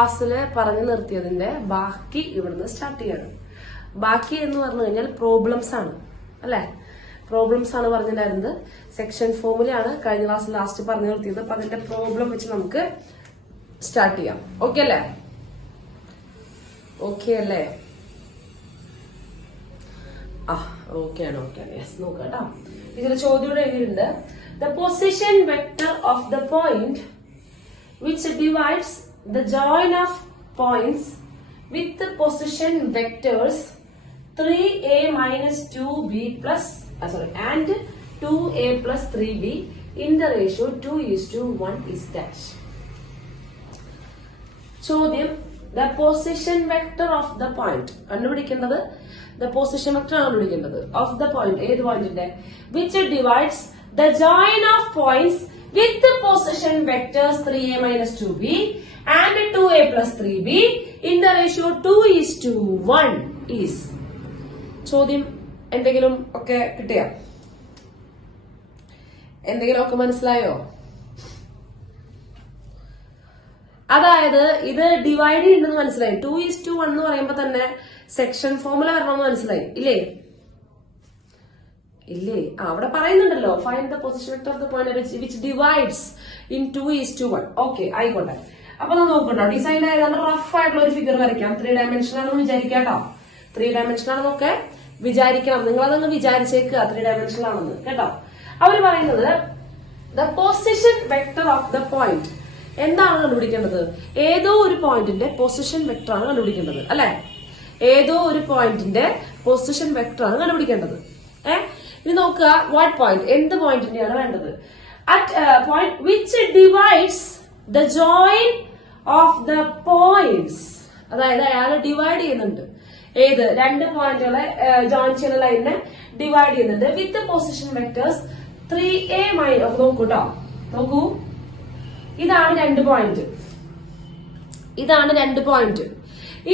ക്ലാസ്സിൽ പറഞ്ഞു നിർത്തിയതിന്റെ ബാക്കി ഇവിടുന്ന് സ്റ്റാർട്ട് ചെയ്യാണ്. ബാക്കി എന്ന് പറഞ്ഞു കഴിഞ്ഞാൽ പ്രോബ്ലംസ് ആണ് അല്ലെ? പ്രോബ്ലംസ് ആണ് പറഞ്ഞിട്ടുണ്ടായിരുന്നത്. സെക്ഷൻ ഫോമുലയാണ് കഴിഞ്ഞ ക്ലാസ് ലാസ്റ്റ് പറഞ്ഞു നിർത്തിയത്. അപ്പൊ അതിന്റെ പ്രോബ്ലം വെച്ച് നമുക്ക് സ്റ്റാർട്ട് ചെയ്യാം. ഓക്കെ അല്ലേ? ഓക്കെ അല്ലേ? ഓക്കെ ആണ്. യെസ്, നോക്കാം കേട്ടോ. ഇതിൽ ചോദ്യം എഴുതിയിട്ടുണ്ട്. The position vector of the point which divides the join of points with the position vectors 3a minus 2b plus and 2a plus 3b in the ratio 2:1 is dash. ചോദ്യം, the position vector of the point കണ്ടുപിടിക്കേണ്ടത് the position vector ആണ് കണ്ടുപിടിക്കേണ്ടത് of the point. ഏത് പോയിന്റിന്റെ? which divides the join of points with the position vectors 3a minus 2b and 2a plus 3b in the ratio 2:1 is. ചോദ്യം എന്തെങ്കിലും ഒക്കെ കിട്ടിയോ? എന്തെങ്കിലും ഒക്കെ മനസ്സിലായോ? അതായത് ഇത് ഡിവൈഡ് ചെയ്യുന്നത് മനസ്സിലായി. 2:1 എന്ന് പറയുമ്പോ തന്നെ സെക്ഷൻ ഫോമുല വരണമെന്ന് മനസ്സിലായി ഇല്ലേ? ഇല്ലേ? അവിടെ പറയുന്നുണ്ടല്ലോ, find the position vector of the point which divides in 2:1. Okay, ആയിക്കോട്ടെ. അപ്പൊ നമ്മൾ നോക്കട്ടോ, ഡിസൈൻ ആയതാണ് റഫ് ആയിട്ടുള്ള ഒരു ഫിഗർ വരയ്ക്കാം. 3 ഡയമെൻഷൻ ആണെന്ന് വിചാരിക്കാം കേട്ടോ. 3 ഡയമെൻഷൻ ആണെന്നൊക്കെ വിചാരിക്കണം. നിങ്ങളതൊന്ന് വിചാരിച്ചേക്കുക 3 ഡയമെൻഷൻ ആണെന്ന് കേട്ടോ. അവര് പറയുന്നത് the position vector of the point എന്താണ് കണ്ടുപിടിക്കേണ്ടത്? ഏതോ ഒരു പോയിന്റിന്റെ പൊസിഷൻ വെക്ടർ ആണ് കണ്ടുപിടിക്കേണ്ടത് അല്ലെ? ഏതോ ഒരു പോയിന്റിന്റെ പൊസിഷൻ വെക്ടർ ആണ് കണ്ടുപിടിക്കേണ്ടത്. ഇനി നോക്കുക, വാട്ട് പോയിന്റ്, എന്ത് പോയിന്റിന്റെയാണ് വേണ്ടത്? At point which divides the join of the points. അതായത് അയാൾ ഡിവൈഡ് ചെയ്യുന്നുണ്ട്. ഏത്? രണ്ട് പോയിന്റുകളെ ജോയിൻ ചെയ്യുന്ന ലൈനിനെ ഡിവൈഡ് ചെയ്യുന്നുണ്ട് വിത്ത് പൊസിഷൻ വെക്ടേഴ്സ് 3a മൈനസ്. നോക്കൂട്ടോ, നോക്കൂ, ഇതാണ് രണ്ട് പോയിന്റ്. ഇതാണ് രണ്ട് പോയിന്റ്.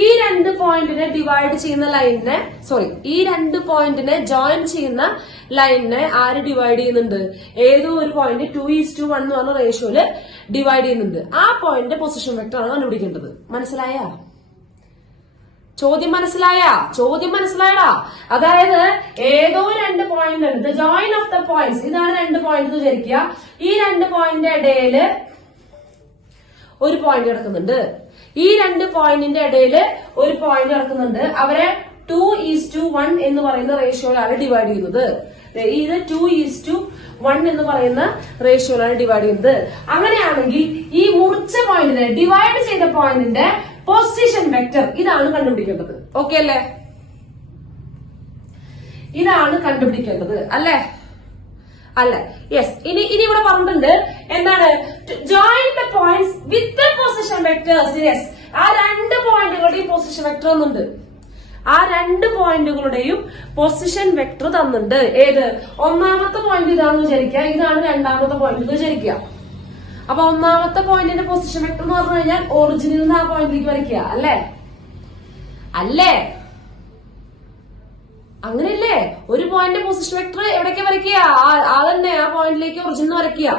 ഈ രണ്ട് പോയിന്റിനെ ഡിവൈഡ് ചെയ്യുന്ന ലൈനിനെ, ഈ രണ്ട് പോയിന്റിനെ ജോയിൻ ചെയ്യുന്ന ലൈനിനെ ആര് ഡിവൈഡ് ചെയ്യുന്നുണ്ട്? ഏതോ ഒരു പോയിന്റ് 2:1 എന്ന് പറഞ്ഞ റേഷ്യോയില് ഡിവൈഡ് ചെയ്യുന്നുണ്ട്. ആ പോയിന്റിന്റെ പൊസിഷൻ വെക്ടർ ആണ് കണ്ടുപിടിക്കേണ്ടത്. മനസ്സിലായ? ചോദ്യം മനസ്സിലായാ? ചോദ്യം മനസ്സിലായടാ? അതായത് ഏതോ രണ്ട് പോയിന്റ് ഉണ്ട്, the join of the points. ഇതാണ് രണ്ട് പോയിന്റ് എന്ന് വിചാരിക്കുക. ഈ രണ്ട് പോയിന്റിന്റെ ഇടയില് ഒരു പോയിന്റ് കിടക്കുന്നുണ്ട്. ഈ രണ്ട് പോയിന്റിന്റെ ഇടയില് ഒരു പോയിന്റ് കിടക്കുന്നുണ്ട്. അവരെ 2:1 എന്ന് പറയുന്ന റേഷ്യോയിലാണ് ഡിവൈഡ് ചെയ്യുന്നത്. ഇത് 2:1 എന്ന് പറയുന്ന റേഷ്യോയിലാണ് ഡിവൈഡ് ചെയ്യുന്നത്. അങ്ങനെയാണെങ്കിൽ ഈ മുറിച്ച പോയിന്റിനെ, ഡിവൈഡ് ചെയ്ത പോയിന്റിന്റെ പൊസിഷൻ വെക്ടർ ഇതാണ് കണ്ടുപിടിക്കേണ്ടത്. ഓക്കെ അല്ലേ? ഇതാണ് കണ്ടുപിടിക്കേണ്ടത് അല്ലേ? അല്ലെ? യെസ്. ഇനി ഇവിടെ പറഞ്ഞിട്ടുണ്ട് എന്താണ്? Join the points with the position vectors. Yes, ആ രണ്ട് പോയിന്റുകളുടെയും പൊസിഷൻ വെക്ടർ തന്നുണ്ട്. ആ രണ്ട് പോയിന്റുകളുടെയും പൊസിഷൻ വെക്ടർ തന്നിട്ടുണ്ട്. ഏത്? ഒന്നാമത്തെ പോയിന്റ് ഇതാണെന്ന് വിചാരിക്കുക, ഇതാണ് രണ്ടാമത്തെ പോയിന്റ് എന്ന് വിചാരിക്കുക. അപ്പൊ ഒന്നാമത്തെ പോയിന്റിന്റെ പൊസിഷൻ വെക്ടർ എന്ന് പറഞ്ഞു കഴിഞ്ഞാൽ ഒറിജിനിൽ നിന്ന് ആ പോയിന്റിലേക്ക് വരയ്ക്കുക അല്ലേ? അല്ലേ? അങ്ങനെയല്ലേ? ഒരു പോയിന്റ് പൊസിഷൻ വെക്ടർ എവിടേക്ക് വരയ്ക്കുക? അതന്നെ, ആ പോയിന്റിലേക്ക് ഒറിജിൻ വരയ്ക്കുക.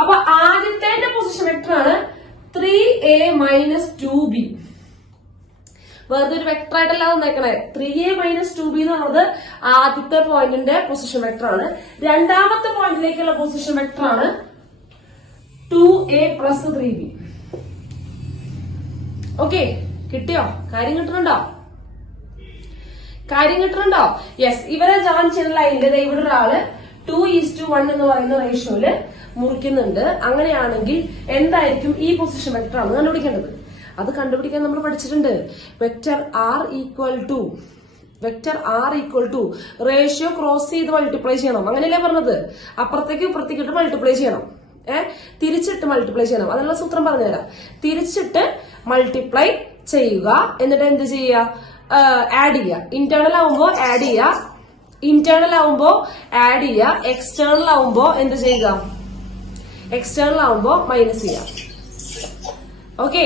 അപ്പൊ ആദ്യത്തെ പൊസിഷൻ വെക്ടർ ആണ് 3a minus 2b. വെറുതെ ഒരു വെക്ടർ ആയിട്ടല്ല തന്നേക്കണേ. 3a minus 2b എന്ന് പറയുന്നത് ആദ്യത്തെ പോയിന്റിന്റെ പൊസിഷൻ വെക്ടർ ആണ്. രണ്ടാമത്തെ പോയിന്റിലേക്കുള്ള പൊസിഷൻ വെക്ടർ ആണ് 2a plus 3b. ഓക്കെ, കിട്ടിയോ? കാര്യം കിട്ടുന്നുണ്ടോ? കാര്യം കിട്ടുന്നുണ്ടോ? യെസ്. ഇവരെ ജോയിൻ ചെയ്യുന്ന ലൈനിന്റെ ഇവിടെ ഒരാള് 2:1 എന്ന് പറയുന്ന റേഷ്യോയില് മുറിക്കുന്നുണ്ട്. അങ്ങനെയാണെങ്കിൽ എന്തായിരിക്കും ഈ പൊസിഷൻ വെക്ടർ ആണ് കണ്ടുപിടിക്കേണ്ടത്? അത് കണ്ടുപിടിക്കാൻ നമ്മൾ പഠിച്ചിട്ടുണ്ട്. Vector R equal to ratio cross ചെയ്ത് മൾട്ടിപ്ലൈ ചെയ്യണം. അങ്ങനെയല്ലേ പറഞ്ഞത്? അപ്പുറത്തേക്ക് ഇപ്പുറത്തേക്കിട്ട് മൾട്ടിപ്ലൈ ചെയ്യണം. തിരിച്ചിട്ട് മൾട്ടിപ്ലൈ ചെയ്യണം. അതിനുള്ള സൂത്രം പറഞ്ഞുതരാം. തിരിച്ചിട്ട് മൾട്ടിപ്ലൈ ചെയ്യുക, എന്നിട്ട് എന്ത് ചെയ്യുക? ആഡ് ചെയ്യുക. ഇന്റേണൽ ആവുമ്പോ ആഡ് ചെയ്യുക, എക്സ്റ്റേണൽ ആവുമ്പോ എന്ത് ചെയ്യുക? എക്സ്റ്റേണൽ ആവുമ്പോ മൈനസ് ചെയ്യുക. Okay,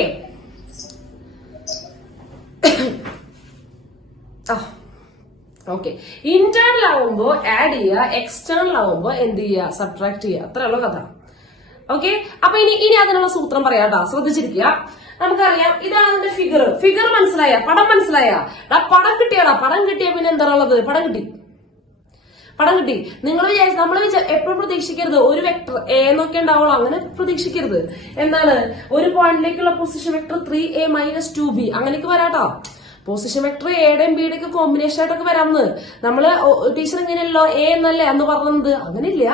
okay. ഇന്റേണൽ ആവുമ്പോ ആഡ് ചെയ്യുക, എക്സ്റ്റേണൽ ആവുമ്പോ എന്ത് ചെയ്യുക? സബ്ട്രാക്ട് ചെയ്യുക. അത്രയുള്ള കഥ. ഓക്കെ, അപ്പൊ ഇനി അതിനുള്ള സൂത്രം പറയാട്ടോ, ശ്രദ്ധിച്ചിരിക്കുക. നമുക്കറിയാം ഇതാണ് അതിന്റെ ഫിഗർ മനസ്സിലായ, പടം മനസ്സിലായ? പടം കിട്ടിയാടാ, പടം കിട്ടിയ പിന്നെ എന്താ ഉള്ളത്? പടം കിട്ടി. നമ്മൾ എപ്പോഴും പ്രതീക്ഷിക്കരുത് ഒരു വെക്ടർ എ എന്നൊക്കെ ഉണ്ടാവുള്ളൂ, അങ്ങനെ പ്രതീക്ഷിക്കരുത്. എന്താണ് ഒരു പോയിന്റിലേക്കുള്ള പൊസിഷൻ വെക്ടർ 3a - 2b അങ്ങനെയൊക്കെ വരാട്ടോ. പൊസിഷൻ വെക്ടർ എയുടെയും ബിയുടെ ഒക്കെ കോമ്പിനേഷൻ ആയിട്ടൊക്കെ വരാമെന്ന് നമ്മള് ടീച്ചർ ഇങ്ങനെയല്ലോ എ എന്നല്ലേ അന്ന് പറഞ്ഞത്, അങ്ങനെയില്ല.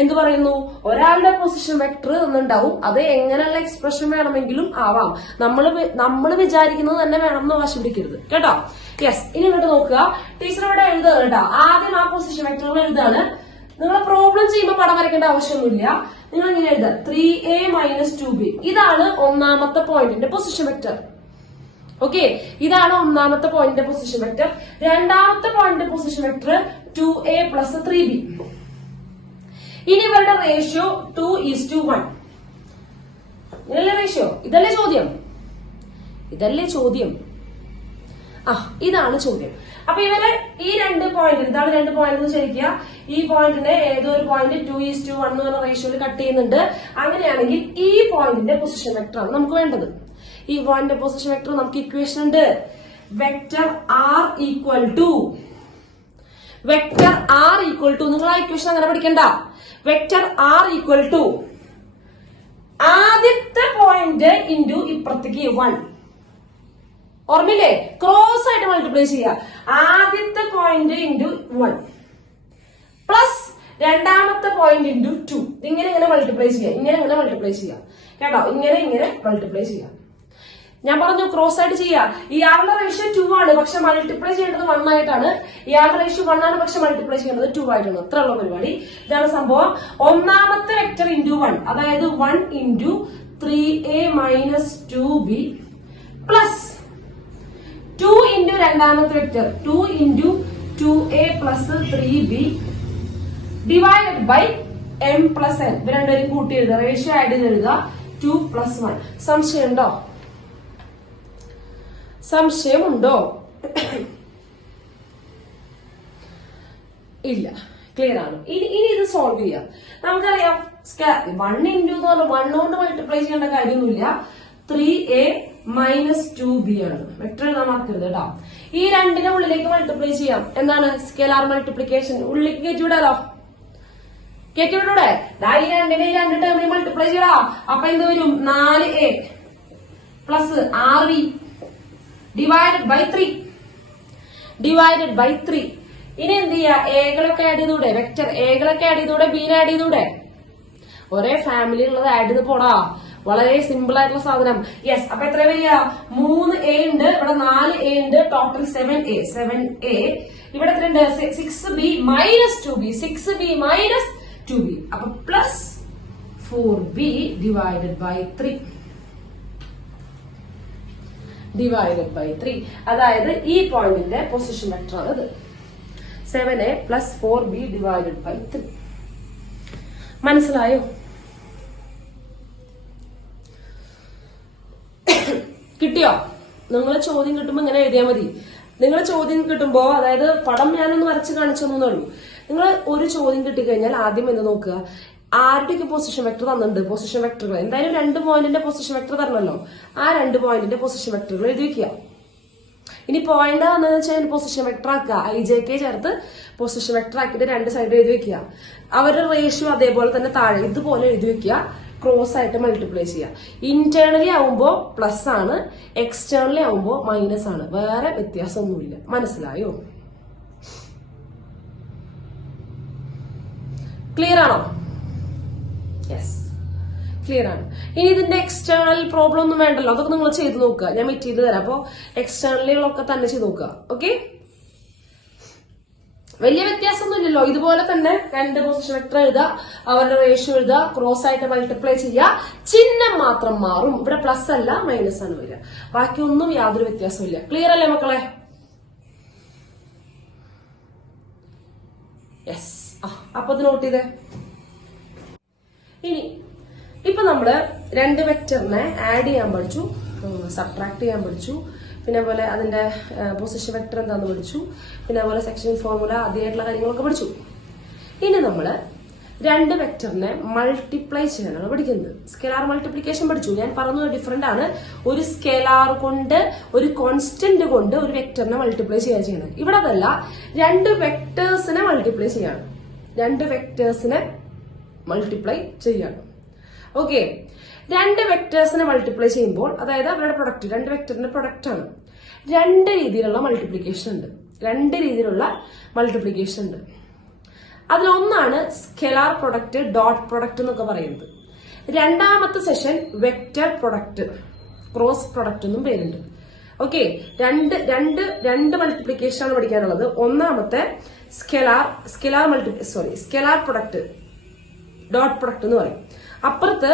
എന്ത് പറയുന്നു, ഒരാളുടെ പൊസിഷൻ വെക്ടർ എന്നുണ്ടാവും, അത് എങ്ങനെയുള്ള എക്സ്പ്രഷൻ വേണമെങ്കിലും ആവാം, നമ്മൾ വിചാരിക്കുന്നത് തന്നെ വേണം എന്ന് വാശി പിടിക്കരുത് കേട്ടോ. യെസ്, ഇനി ഇങ്ങോട്ട് നോക്കുക. ടീച്ചർ ഇവിടെ എഴുതുക കേട്ടോ. ആദ്യം ആ പൊസിഷൻ വെക്ടറുകൾ എഴുതാണ്. നിങ്ങൾ പ്രോബ്ലം ചെയ്യുമ്പോൾ പടം വരയ്ക്കേണ്ട ആവശ്യമൊന്നുമില്ല. നിങ്ങൾ ഇങ്ങനെ എഴുതുക 3a - 2b. ഇതാണ് ഒന്നാമത്തെ പോയിന്റിന്റെ പൊസിഷൻ വെക്ടർ. ഓക്കെ, ഇതാണ് ഒന്നാമത്തെ പോയിന്റിന്റെ പൊസിഷൻ വെക്ടർ. രണ്ടാമത്തെ പോയിന്റിന്റെ പൊസിഷൻ വെക്ടർ 2a + 3b. ഇനി ഇവരുടെ റേഷ്യോ 2:1. ഇതല്ലേ റേഷ്യോ? ഇതല്ലേ ചോദ്യം? ഇതാണ് ചോദ്യം. അപ്പൊ ഇവരെ ഈ രണ്ട് പോയിന്റ്, ഇതാണ് രണ്ട് പോയിന്റ് എന്ന് ശരിക്കുക. ഈ പോയിന്റിനെ ഏതോ ഒരു പോയിന്റ് 2:1 എന്ന് പറഞ്ഞ റേഷ്യോയിൽ കട്ട് ചെയ്യുന്നുണ്ട്. അങ്ങനെയാണെങ്കിൽ ഈ പോയിന്റിന്റെ പൊസിഷൻ വെക്ടർ ആണ് നമുക്ക് വേണ്ടത്. ഈ പോയിന്റിന്റെ പൊസിഷൻ വെക്ടർ നമുക്ക് ഇക്വേഷൻ ഉണ്ട്. വെക്ടർ R ഈക്വൽ ടു നിങ്ങൾ ആ ഇക്വേഷൻ അങ്ങനെ പഠിക്കണ്ട. വെക്ടർ R ഈക്വൽ ടു ആദ്യത്തെ പോയിന്റ് ഇൻറ്റു ഇപ്പുറത്തേക്ക് 1. ഓർമ്മയില്ലേ? ക്രോസ് ആയിട്ട് മൾട്ടിപ്ലൈ ചെയ്യുക. ആദ്യത്തെ പോയിന്റ് ഇൻറ്റു 1 പ്ലസ് രണ്ടാമത്തെ പോയിന്റ് ഇൻറ്റു 2. ഇങ്ങനെ മൾട്ടിപ്ലൈ ചെയ്യുക. കേട്ടോ, ഇങ്ങനെ മൾട്ടിപ്ലൈ ചെയ്യുക. ഞാൻ പറഞ്ഞു ക്രോസ് ആയിട്ട് ചെയ്യുക. ഇയാളുടെ റേഷ്യോ 2 ആണ്, പക്ഷെ മൾട്ടിപ്ലൈ ചെയ്യേണ്ടത് 1 ആയിട്ടാണ്. ഇയാളുടെ റേഷ്യോ 1 ആണ്, പക്ഷെ മൾട്ടിപ്ലൈ ചെയ്യേണ്ടത് 2 ആയിട്ടാണ്. അത്ര ഉള്ള പരിപാടി. ഇതാണ് സംഭവം. ഒന്നാമത്തെ വെക്ടർ ഇൻറ്റു 1, അതായത് 1 into 3a - 2b plus 2 into രണ്ടാമത്തെ vector 2 into 2a + 3b divided by m + n. ഇവ രണ്ടുപേരും കൂട്ടി എഴുതുക, റേഷ്യോ ആഡ് ചെയ്ത് എഴുതുക. 2 + 1. സംശയമുണ്ടോ? ഇല്ല, ക്ലിയർ ആണ്. ഇനി ഇത് സോൾവ് ചെയ്യാം. നമുക്കറിയാം 1 ഇൻറ്റു എന്ന് പറഞ്ഞാൽ 1 കൊണ്ട് മൾട്ടിപ്ലൈ ചെയ്യേണ്ട കാര്യമൊന്നുമില്ല. 3a - 2b ആണ്. വെക്ടർ എഴുതാൻ മറക്കരുത് കേട്ടോ. ഈ രണ്ടിനെ ഉള്ളിലേക്ക് മൾട്ടിപ്ലൈ ചെയ്യാം. എന്താണ്? Scalar multiplication. ഉള്ളിലേക്ക് കയറ്റിവിടാലോ. ഈ രണ്ടിനെ ഈ രണ്ട് ടേമിനെ മൾട്ടിപ്ലൈ ചെയ്യടാ. അപ്പൊ എന്ത് വരും? 4a + 6b divided by 3. ഇനി എന്ത് ചെയ്യാ? എകളൊക്കെ ആഡ് ചെയ്തൂടെ? വെക്ടർ എകളൊക്കെ ആഡ് ചെയ്തൂടെ? ബീനെ ആഡ് ചെയ്തൂടെ? ഒരേ ഫാമിലി ഉള്ളത് ആഡ് ചെയ്ത് പോടാ. വളരെ സിമ്പിൾ ആയിട്ടുള്ള സാധനം. യെസ്, അപ്പൊ എത്ര വരിക? 3a ഉണ്ട്, ഇവിടെ 4a ഉണ്ട്, ടോട്ടൽ 7a. ഇവിടെ എത്രയുണ്ട്? 6b - 2b. അപ്പൊ പ്ലസ് 4b ഡിവൈഡഡ് ബൈ 3. അതായത് ഈ പോയിന്റിന്റെ പൊസിഷൻ വെക്ടർ ആണ് ഇത്. 7a + 4b divided by 3. മനസ്സിലായോ? കിട്ടിയോ? നിങ്ങൾ ചോദ്യം കിട്ടുമ്പോ ഇങ്ങനെ എഴുതിയാൽ മതി. നിങ്ങൾ ചോദ്യം കിട്ടുമ്പോ, അതായത് പടം ഞാനൊന്ന് വരച്ച് കാണിച്ചെന്നേ ഉള്ളൂ. നിങ്ങൾ ഒരു ചോദ്യം കിട്ടിക്കഴിഞ്ഞാൽ ആദ്യം എന്ത് നോക്കുക? ആരുടെയൊക്കെ പൊസിഷൻ വെക്ടർ തന്നിട്ടുണ്ട്? പൊസിഷൻ വെക്ടറുകൾ എന്തായാലും 2 പോയിന്റിന്റെ പൊസിഷൻ വെക്ടർ തരണല്ലോ. ആ 2 പോയിന്റിന്റെ പൊസിഷൻ വെക്ടറുകൾ എഴുതി വെക്കുക. ഇനി പോയിന്റ് വന്നതെന്ന് വെച്ചാൽ പൊസിഷൻ വെക്ടർ ആക്കുക. IJK ചേർത്ത് പൊസിഷൻ വെക്ടർ ആക്കിയിട്ട് 2 സൈഡ് എഴുതി വെക്കുക. അവരുടെ റേഷ്യോ അതേപോലെ തന്നെ താഴെ ഇതുപോലെ എഴുതി വെക്കുക. ക്രോസ് ആയിട്ട് മൾട്ടിപ്ലൈ ചെയ്യുക. ഇന്റേണലി ആവുമ്പോ പ്ലസ് ആണ്, എക്സ്റ്റേണലി ആവുമ്പോ മൈനസ് ആണ്. വേറെ വ്യത്യാസമൊന്നുമില്ല. മനസ്സിലായോ? ക്ലിയർ ആണോ? യെസ്, ക്ലിയർ ആണ്. ഇനി ഇതിന്റെ എക്സ്റ്റേണൽ പ്രോബ്ലം ഒന്നും വേണ്ടല്ലോ, അതൊക്കെ നിങ്ങൾ ചെയ്ത് നോക്കുക. ഞാൻ മെറ്റീരിയൽ തരാം. അപ്പൊ എക്സ്റ്റേണലികളൊക്കെ തന്നെ ചെയ്ത് നോക്കുക. ഓക്കെ, വലിയ വ്യത്യാസമൊന്നുമില്ലല്ലോ. ഇതുപോലെ തന്നെ 2 പൊസിഷൻ വെക്ടർ എഴുതുക, അവരുടെ റേഷ്യോ എഴുതുക, ക്രോസ് ആയിട്ട് മൾട്ടിപ്ലൈ ചെയ്യുക. ചിഹ്നം മാത്രം മാറും. ഇവിടെ പ്ലസ് അല്ല മൈനസ് ആണ് വരിക. ബാക്കിയൊന്നും യാതൊരു വ്യത്യാസമില്ല. ക്ലിയർ അല്ലേ മക്കളെ? യെസ്. അപ്പൊ ഇത് നോട്ട് ചെയ്തേ. ഇനി ഇപ്പൊ നമ്മള് 2 വെക്ടറിനെ ആഡ് ചെയ്യാൻ പഠിച്ചു, സബ്ട്രാക്ട് ചെയ്യാൻ പഠിച്ചു, പിന്നെ പോലെ അതിന്റെ പൊസിഷൻ വെക്ടർ എന്താന്ന് പഠിച്ചു, പിന്നെ പോലെ സെക്ഷൻ ഫോർമുല ആദ്യമായിട്ടുള്ള കാര്യങ്ങളൊക്കെ പഠിച്ചു. ഇനി നമ്മള് രണ്ട് വെക്ടറിനെ മൾട്ടിപ്ലൈ ചെയ്യാനാണ് പഠിക്കുന്നത്. സ്കെലാർ മൾട്ടിപ്ലിക്കേഷൻ പഠിച്ചു. ഞാൻ പറഞ്ഞത് ഡിഫറെന്റ് ആണ്. ഒരു സ്കെലാർ കൊണ്ട് ഒരു കോൺസ്റ്റന്റ് കൊണ്ട് ഒരു വെക്ടറിനെ മൾട്ടിപ്ലൈ ചെയ്യാൻ ചെയ്യുന്നത്. ഇവിടെ അതല്ല, രണ്ട് വെക്ടേഴ്സിനെ മൾട്ടിപ്ലൈ ചെയ്യാണ്. രണ്ട് വെക്ടേഴ്സിനെ മൾട്ടിപ്ലൈ ചെയ്യാണ്. ഓക്കെ, രണ്ട് വെക്ടേഴ്സിനെ മൾട്ടിപ്ലൈ ചെയ്യുമ്പോൾ, അതായത് അവരുടെ പ്രൊഡക്റ്റ്, രണ്ട് വെക്ടറിന്റെ പ്രൊഡക്റ്റ് ആണ്. രണ്ട് രീതിയിലുള്ള മൾട്ടിപ്ലിക്കേഷൻ ഉണ്ട്. രണ്ട് രീതിയിലുള്ള മൾട്ടിപ്ലിക്കേഷൻ ഉണ്ട്. അതിലൊന്നാണ് സ്കെലാർ പ്രൊഡക്റ്റ്, ഡോട്ട് പ്രൊഡക്റ്റ് എന്നൊക്കെ പറയുന്നത്. രണ്ടാമത്തെ session vector product, cross product എന്നും പേരുണ്ട്. ഓക്കെ, രണ്ട് മൾട്ടിപ്ലിക്കേഷൻ ആണ് പഠിക്കാനുള്ളത്. ഒന്നാമത്തെ സ്കെലാർ പ്രൊഡക്റ്റ്, ഡോട്ട് പ്രൊഡക്റ്റ് എന്ന് പറയും. അപ്പുറത്ത്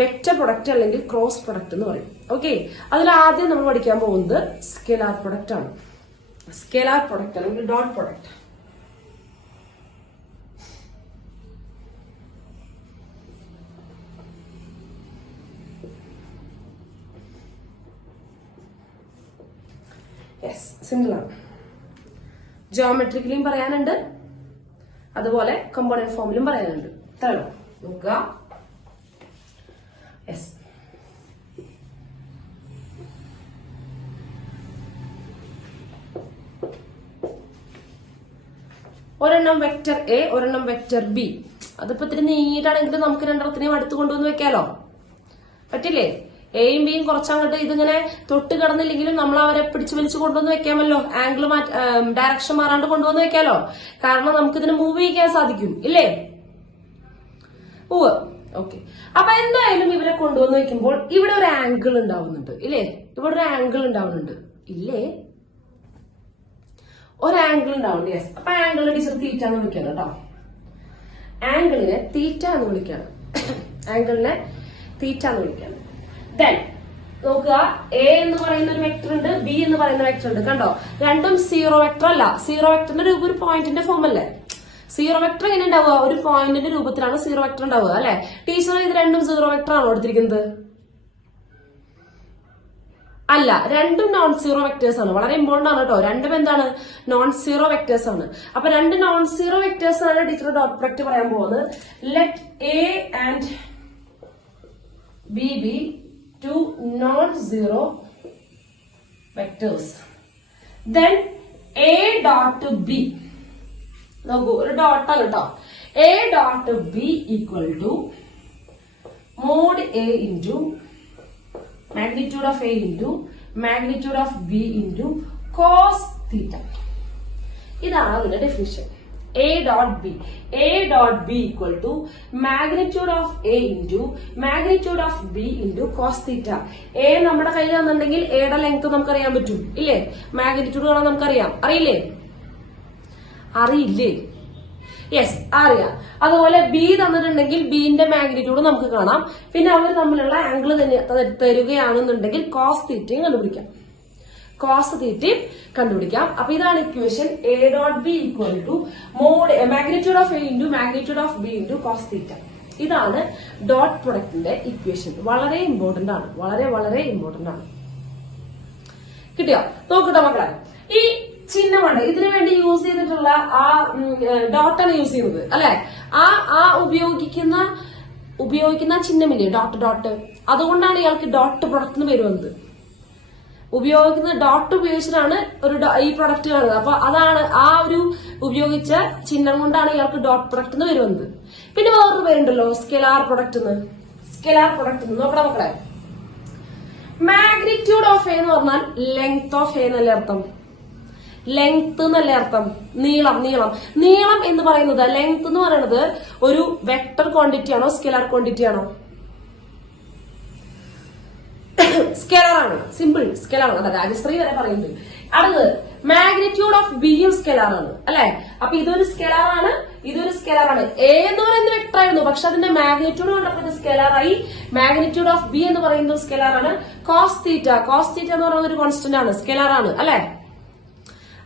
വെക്ടർ പ്രൊഡക്റ്റ് അല്ലെങ്കിൽ ക്രോസ് പ്രൊഡക്റ്റ് എന്ന് പറയും. ഓക്കെ, അതിൽ ആദ്യം നമ്മൾ പഠിക്കാൻ പോകുന്നത് സ്കെലാർ പ്രൊഡക്റ്റ് ആണ്. സ്കെലാർ പ്രൊഡക്റ്റ് അല്ലെങ്കിൽ ഡോട്ട് പ്രൊഡക്റ്റ്. യെസ്, സിമ്പിൾ ആണ്. ജിയോമെട്രിക്കലിയും പറയാനുണ്ട്, അതുപോലെ കമ്പോണന്റ് ഫോമിലും പറയാനുണ്ട്. ഇത്രയോ നോക്കുക. യെസ്, ഒരെണ്ണം വെക്ടർ എ, ഒരെണ്ണം വെക്ടർ ബി. അതിപ്പോ ഇത്തിരി നീട്ടാണെങ്കിൽ നമുക്ക് രണ്ടെണ്ണത്തിനെയും അടുത്ത് കൊണ്ടുവന്ന് വെക്കാലോ. പറ്റില്ലേ? എയും ബിയും കുറച്ചങ്ങോട്ട് ഇതിങ്ങനെ തൊട്ട് കിടന്നില്ലെങ്കിലും നമ്മൾ അവരെ പിടിച്ചു വലിച്ചു കൊണ്ടുവന്ന് വെക്കാമല്ലോ. ആംഗിൾ ഡയറക്ഷൻ മാറാണ്ട് കൊണ്ടുവന്ന് വെക്കാലോ. കാരണം നമുക്ക് ഇതിനെ മൂവ് ചെയ്യാൻ സാധിക്കും, ഇല്ലേ? ഓക്കെ, അപ്പൊ എന്തായാലും ഇവരെ കൊണ്ടുവന്ന് വെക്കുമ്പോൾ ഇവിടെ ഒരു ആംഗിൾ ഉണ്ടാവുന്നുണ്ട്, ഇല്ലേ? ഇവിടെ ഒരു ആംഗിൾ ഉണ്ടാവുന്നുണ്ട്, ഇല്ലേ? ഒരു ആംഗിൾ ഉണ്ടാവുന്നുണ്ട്. യെസ്, അപ്പൊ ആംഗിളിനെ ടീച്ചർ തീറ്റ എന്ന് വിളിക്കാം കേട്ടോ. ആംഗിളിനെ തീറ്റ എന്ന് വിളിക്കാണ്. ആംഗിളിനെ തീറ്റ എന്ന് വിളിക്കാണ്. ദെൻ നോക്കുക, എ എന്ന് പറയുന്ന ഒരു വെക്ടർ ഉണ്ട്, ബി എന്ന് പറയുന്ന വെക്ടർ ഉണ്ട്. കണ്ടോ, രണ്ടും സീറോ വെക്ടർ അല്ല. സീറോ വെക്ടറിന്റെ രൂപം ഒരു പോയിന്റിന്റെ ഫോം അല്ലേ? സീറോ വെക്ടർ എങ്ങനെ ഉണ്ടാവുക? ഒരു പോയിന്റിന്റെ രൂപത്തിലാണ് സീറോ വെക്ടർ ഉണ്ടാവുക, അല്ലെ? ടീച്ചർ ഇത് രണ്ടും സീറോ വെക്ടർ ആണോ എടുത്തിരിക്കുന്നത്? അല്ല, രണ്ടും നോൺ സീറോ വെക്ടേഴ്സ് ആണ്. വളരെ ഇമ്പോർട്ടന്റ് ആണ് കേട്ടോ. രണ്ടും എന്താണ്? നോൺ സീറോ വെക്ടേഴ്സ് ആണ്. അപ്പൊ രണ്ട് നോൺ സീറോ വെക്ടേഴ്സ് ആണ് ടീച്ചർ ഡോട്ട് പ്രൊഡക്റ്റ് പറയാൻ പോകുന്നത്. Let A and B B two non zero vectors. Then A dot B, നോക്കൂ, ഒരു ഡോട്ടാണ് കേട്ടോ. A dot B equal to mod A into magnitude of A into magnitude of B into cos theta. ഇതാണ് അതിന്റെ definition. A dot B. A dot B equal to magnitude of A into magnitude of B into cos theta. A നമ്മുടെ കയ്യിൽ വന്നിട്ടുണ്ടെങ്കിൽ എയുടെ length നമുക്ക് അറിയാൻ പറ്റും, ഇല്ലേ? മാഗ്നിറ്റ്യൂഡ് കാണാൻ നമുക്കറിയാം. അറിയില്ലേ? അറിയില്ലേ? യെസ്, അറിയാം. അതുപോലെ ബി തന്നിട്ടുണ്ടെങ്കിൽ ബിന്റെ മാഗ്നിറ്റ്യൂഡ് നമുക്ക് കാണാം. പിന്നെ അവർ തമ്മിലുള്ള ആംഗിൾ തരുകയാണെന്നുണ്ടെങ്കിൽ കോസ് തീറ്റയും കണ്ടുപിടിക്കാം. കോസ് തീറ്റയും കണ്ടുപിടിക്കാം. അപ്പൊ ഇതാണ് equation. A dot B equal to mod magnitude of A into magnitude of B into cos theta. ഇതാണ് ഡോട്ട് പ്രൊഡക്റ്റിന്റെ ഇക്വേഷൻ. വളരെ ഇമ്പോർട്ടന്റ് ആണ്, വളരെ വളരെ ഇമ്പോർട്ടന്റ് ആണ്. കിട്ടിയോ? നോക്കട്ടെ മക്കളെ, ഈ ചിഹ്നമാണ് ഇതിനു വേണ്ടി യൂസ് ചെയ്തിട്ടുള്ള ആ ഡോട്ടാണ് യൂസ് ചെയ്യുന്നത്, അല്ലെ? ആ ഉപയോഗിക്കുന്ന ചിഹ്നമില്ലേ, ഡോട്ട് ഡോട്ട്, അതുകൊണ്ടാണ് ഇയാൾക്ക് ഡോട്ട് പ്രൊഡക്റ്റ് എന്ന് പേര് വന്നത്. ഉപയോഗിക്കുന്ന ഡോട്ട് ഉപയോഗിച്ചിട്ടാണ് ഈ പ്രൊഡക്റ്റ് കാണുന്നത്. അപ്പൊ അതാണ് ആ ഒരു ഉപയോഗിച്ച ചിഹ്നം കൊണ്ടാണ് ഇയാൾക്ക് ഡോട്ട് പ്രൊഡക്റ്റ് എന്ന് പേര് വന്നത്. പിന്നെ വേറൊരു പേരുണ്ടല്ലോ, സ്കെലാർ പ്രൊഡക്റ്റ് എന്ന്. സ്കെലാർ പ്രൊഡക്റ്റ് എന്ന് നോക്കടാ മക്കളെ. മാഗ്നിറ്റ്യൂഡ് ഓഫ് എ എന്ന് പറഞ്ഞാൽ ലെങ്ത് ഓഫ് എ എന്നല്ലേ അർത്ഥം? ലെങ്ത് എന്നല്ലേ അർത്ഥം? നീളം. നീളം എന്ന് പറയുന്നത്, ലെങ്ത് എന്ന് പറയുന്നത് ഒരു വെക്ടർ ക്വാണ്ടിറ്റി ആണോ സ്കെലാർ ക്വാണ്ടിറ്റി ആണോ? സ്കെലാർ ആണ്. സിമ്പിൾ, സ്കെലാർ ആണ്. അതായത് രാജശ്രീ വരെ പറയുന്നുണ്ട്. അടുത്തത് മാഗ്നിറ്റ്യൂഡ് ഓഫ് ബിയും സ്കെലാർ ആണ്, അല്ലെ? അപ്പൊ ഇതൊരു സ്കെലാർ ആണ്, ഇതൊരു സ്കെലാർ ആണ്. എ എന്ന് പറയുന്നത് വെക്ടർ ആയിരുന്നു, പക്ഷെ അതിന്റെ മാഗ്നിറ്റ്യൂഡ് കണ്ടപ്പോൾ ഇത് സ്കെലാർ ആയി. മാഗ്നിറ്റ്യൂഡ് ഓഫ് ബി എന്ന് പറയുന്നത് സ്കെലാർ ആണ്. കോസ് തീറ്റ എന്ന് പറയുന്നത് ഒരു കോൺസ്റ്റന്റ് ആണ്, സ്കെലാർ ആണ്, അല്ലെ?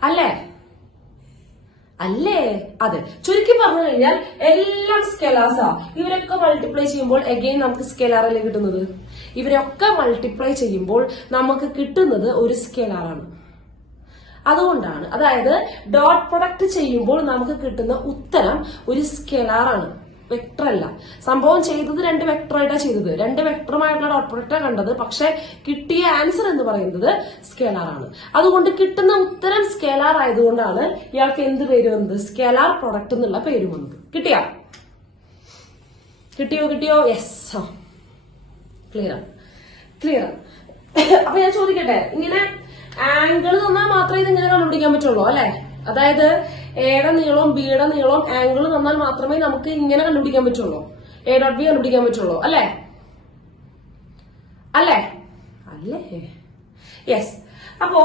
അല്ലേ? അതെ. ചുരുക്കി പറഞ്ഞു കഴിഞ്ഞാൽ എല്ലാം സ്കെലാർസാ. ഇവരൊക്കെ മൾട്ടിപ്ലൈ ചെയ്യുമ്പോൾ അഗെയിൻ നമുക്ക് സ്കെലാർ അല്ലേ കിട്ടുന്നത്? ഇവരൊക്കെ മൾട്ടിപ്ലൈ ചെയ്യുമ്പോൾ നമുക്ക് കിട്ടുന്നത് ഒരു സ്കെലാറാണ്. അതുകൊണ്ടാണ്, അതായത് ഡോട്ട് പ്രൊഡക്റ്റ് ചെയ്യുമ്പോൾ നമുക്ക് കിട്ടുന്ന ഉത്തരം ഒരു സ്കെലാറാണ്. വെക്ടർ അല്ല. സംഭവം ചെയ്തത് 2 വെക്ടറായിട്ടാണ് ചെയ്തത്. 2 വെക്ടറുമായിട്ടുള്ള ഡോട്ട് പ്രൊഡക്റ്റാണ് കണ്ടത്. പക്ഷെ കിട്ടിയ ആൻസർ എന്ന് പറയുന്നത് സ്കേലാർ ആണ്. അതുകൊണ്ട് കിട്ടുന്ന ഉത്തരം സ്കേലാർ ആയതുകൊണ്ടാണ് ഇയാൾക്ക് എന്ത് പേര് വന്നത്? സ്കേലാർ പ്രൊഡക്റ്റ് എന്നുള്ള പേര് വന്നത്. കിട്ടിയോ? യെസ്, ക്ലിയർ ആണ്. അപ്പൊ ഞാൻ ചോദിക്കട്ടെ, ഇങ്ങനെ ആംഗിൾ തന്നാൽ മാത്രമേ ഇത് ഇങ്ങനെ കണ്ടുപിടിക്കാൻ പറ്റുള്ളൂ അല്ലെ? അതായത് എയുടെ നീളവും ബിയുടെ നീളവും ആംഗിൾ തന്നാൽ മാത്രമേ നമുക്ക് ഇങ്ങനെ കണ്ടുപിടിക്കാൻ പറ്റുള്ളൂ, എ ഡോട്ട് ബി കണ്ടുപിടിക്കാൻ പറ്റുള്ളൂ അല്ലേ? യെസ്. അപ്പോ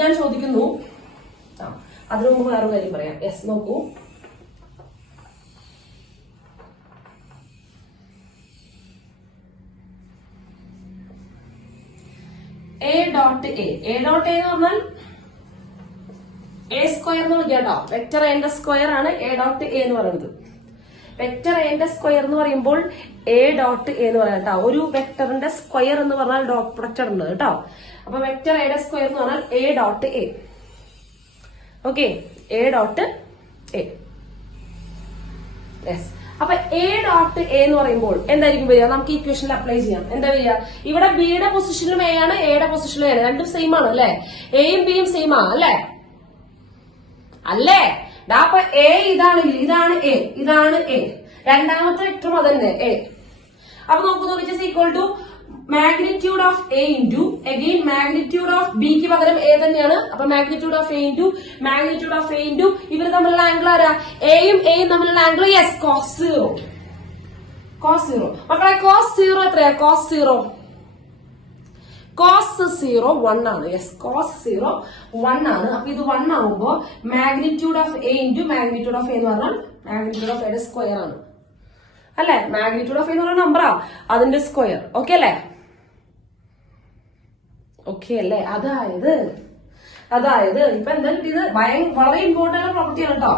ഞാൻ ചോദിക്കുന്നു, അതിനു മുമ്പ് വേറൊരു കാര്യം പറയാം. യെസ്, നോക്കൂ, എ ഡോട്ട് എ എന്ന് പറഞ്ഞാൽ എ സ്ക്വയർ എന്ന് വിളിക്കാം കേട്ടോ. വെക്ടർ എന്റെ സ്ക്വയർ ആണ് എ ഡോട്ട് എ എന്ന് പറയുന്നത്. വെക്ടർ എന്റെ സ്ക്വയർ എന്ന് പറയുമ്പോൾ എ ഡോട്ട് എ എന്ന് പറയാം കേട്ടോ. ഒരു വെക്ടറിന്റെ സ്ക്വയർ എന്ന് പറഞ്ഞാൽ ഡോട്ട് പ്രൊഡക്റ്റ് ഉണ്ട് കേട്ടോ. അപ്പൊ വെക്ടർ എയുടെ സ്ക്വയർ എന്ന് പറഞ്ഞാൽ A dot A. Okay, A dot A. Yes. അപ്പൊ എ ഡോട്ട് എ എന്ന് പറയുമ്പോൾ എന്തായിരിക്കും വരിക? നമുക്ക് ഇക്വേഷനിൽ അപ്ലൈ ചെയ്യാം. എന്താ വരിക? ഇവിടെ ബിയുടെ പൊസിഷനിലും എ ആണ്, എയുടെ പൊസിഷനിലും എ ആണ്. രണ്ടും സെയിം ആണ് അല്ലെ? എയും ബിയും സെയിം ആണ് അല്ലെ? അപ്പൊ എ ഇതാണെങ്കിൽ ഇതാണ് എ, ഇതാണ് എ. രണ്ടാമത്തെ വെക്ടറും അതന്നെ എ. അപ്പൊ നോക്കുന്നു, which is equal to magnitude of A into again magnitude of ബിക്ക് പകരം എ തന്നെയാണ്. അപ്പൊ magnitude of A into magnitude of A into ഇവർ തമ്മിലുള്ള ആംഗിൾ ആരാ? എയും തമ്മിലുള്ള ആംഗിൾ യെസ് കോസ് 0. മക്കളെ കോസ് 0 എത്രയാ? കോസ് 0 1 ആണ്. യെസ്, കോസ് 0 1 ആണ്. അപ്പൊ ഇത് 1 ആവുമ്പോ magnitude of A into magnitude of A എന്ന് പറഞ്ഞാൽ മാഗ്നിറ്റ്യൂഡ് ഓഫ് എയുടെ സ്ക്വയർ ആണ് അല്ലെ? മാഗ്നിറ്റ്യൂഡ് ഓഫ് എ എന്ന് പറഞ്ഞ നമ്പറാ, അതിന്റെ സ്ക്വയർ. ഓക്കെ അല്ലേ? അതായത് ഇപ്പൊ എന്താ കിട്ടിയത്? വളരെ ഇമ്പോർട്ടന്റ് പ്രോപ്പർട്ടി ആണ് കേട്ടോ.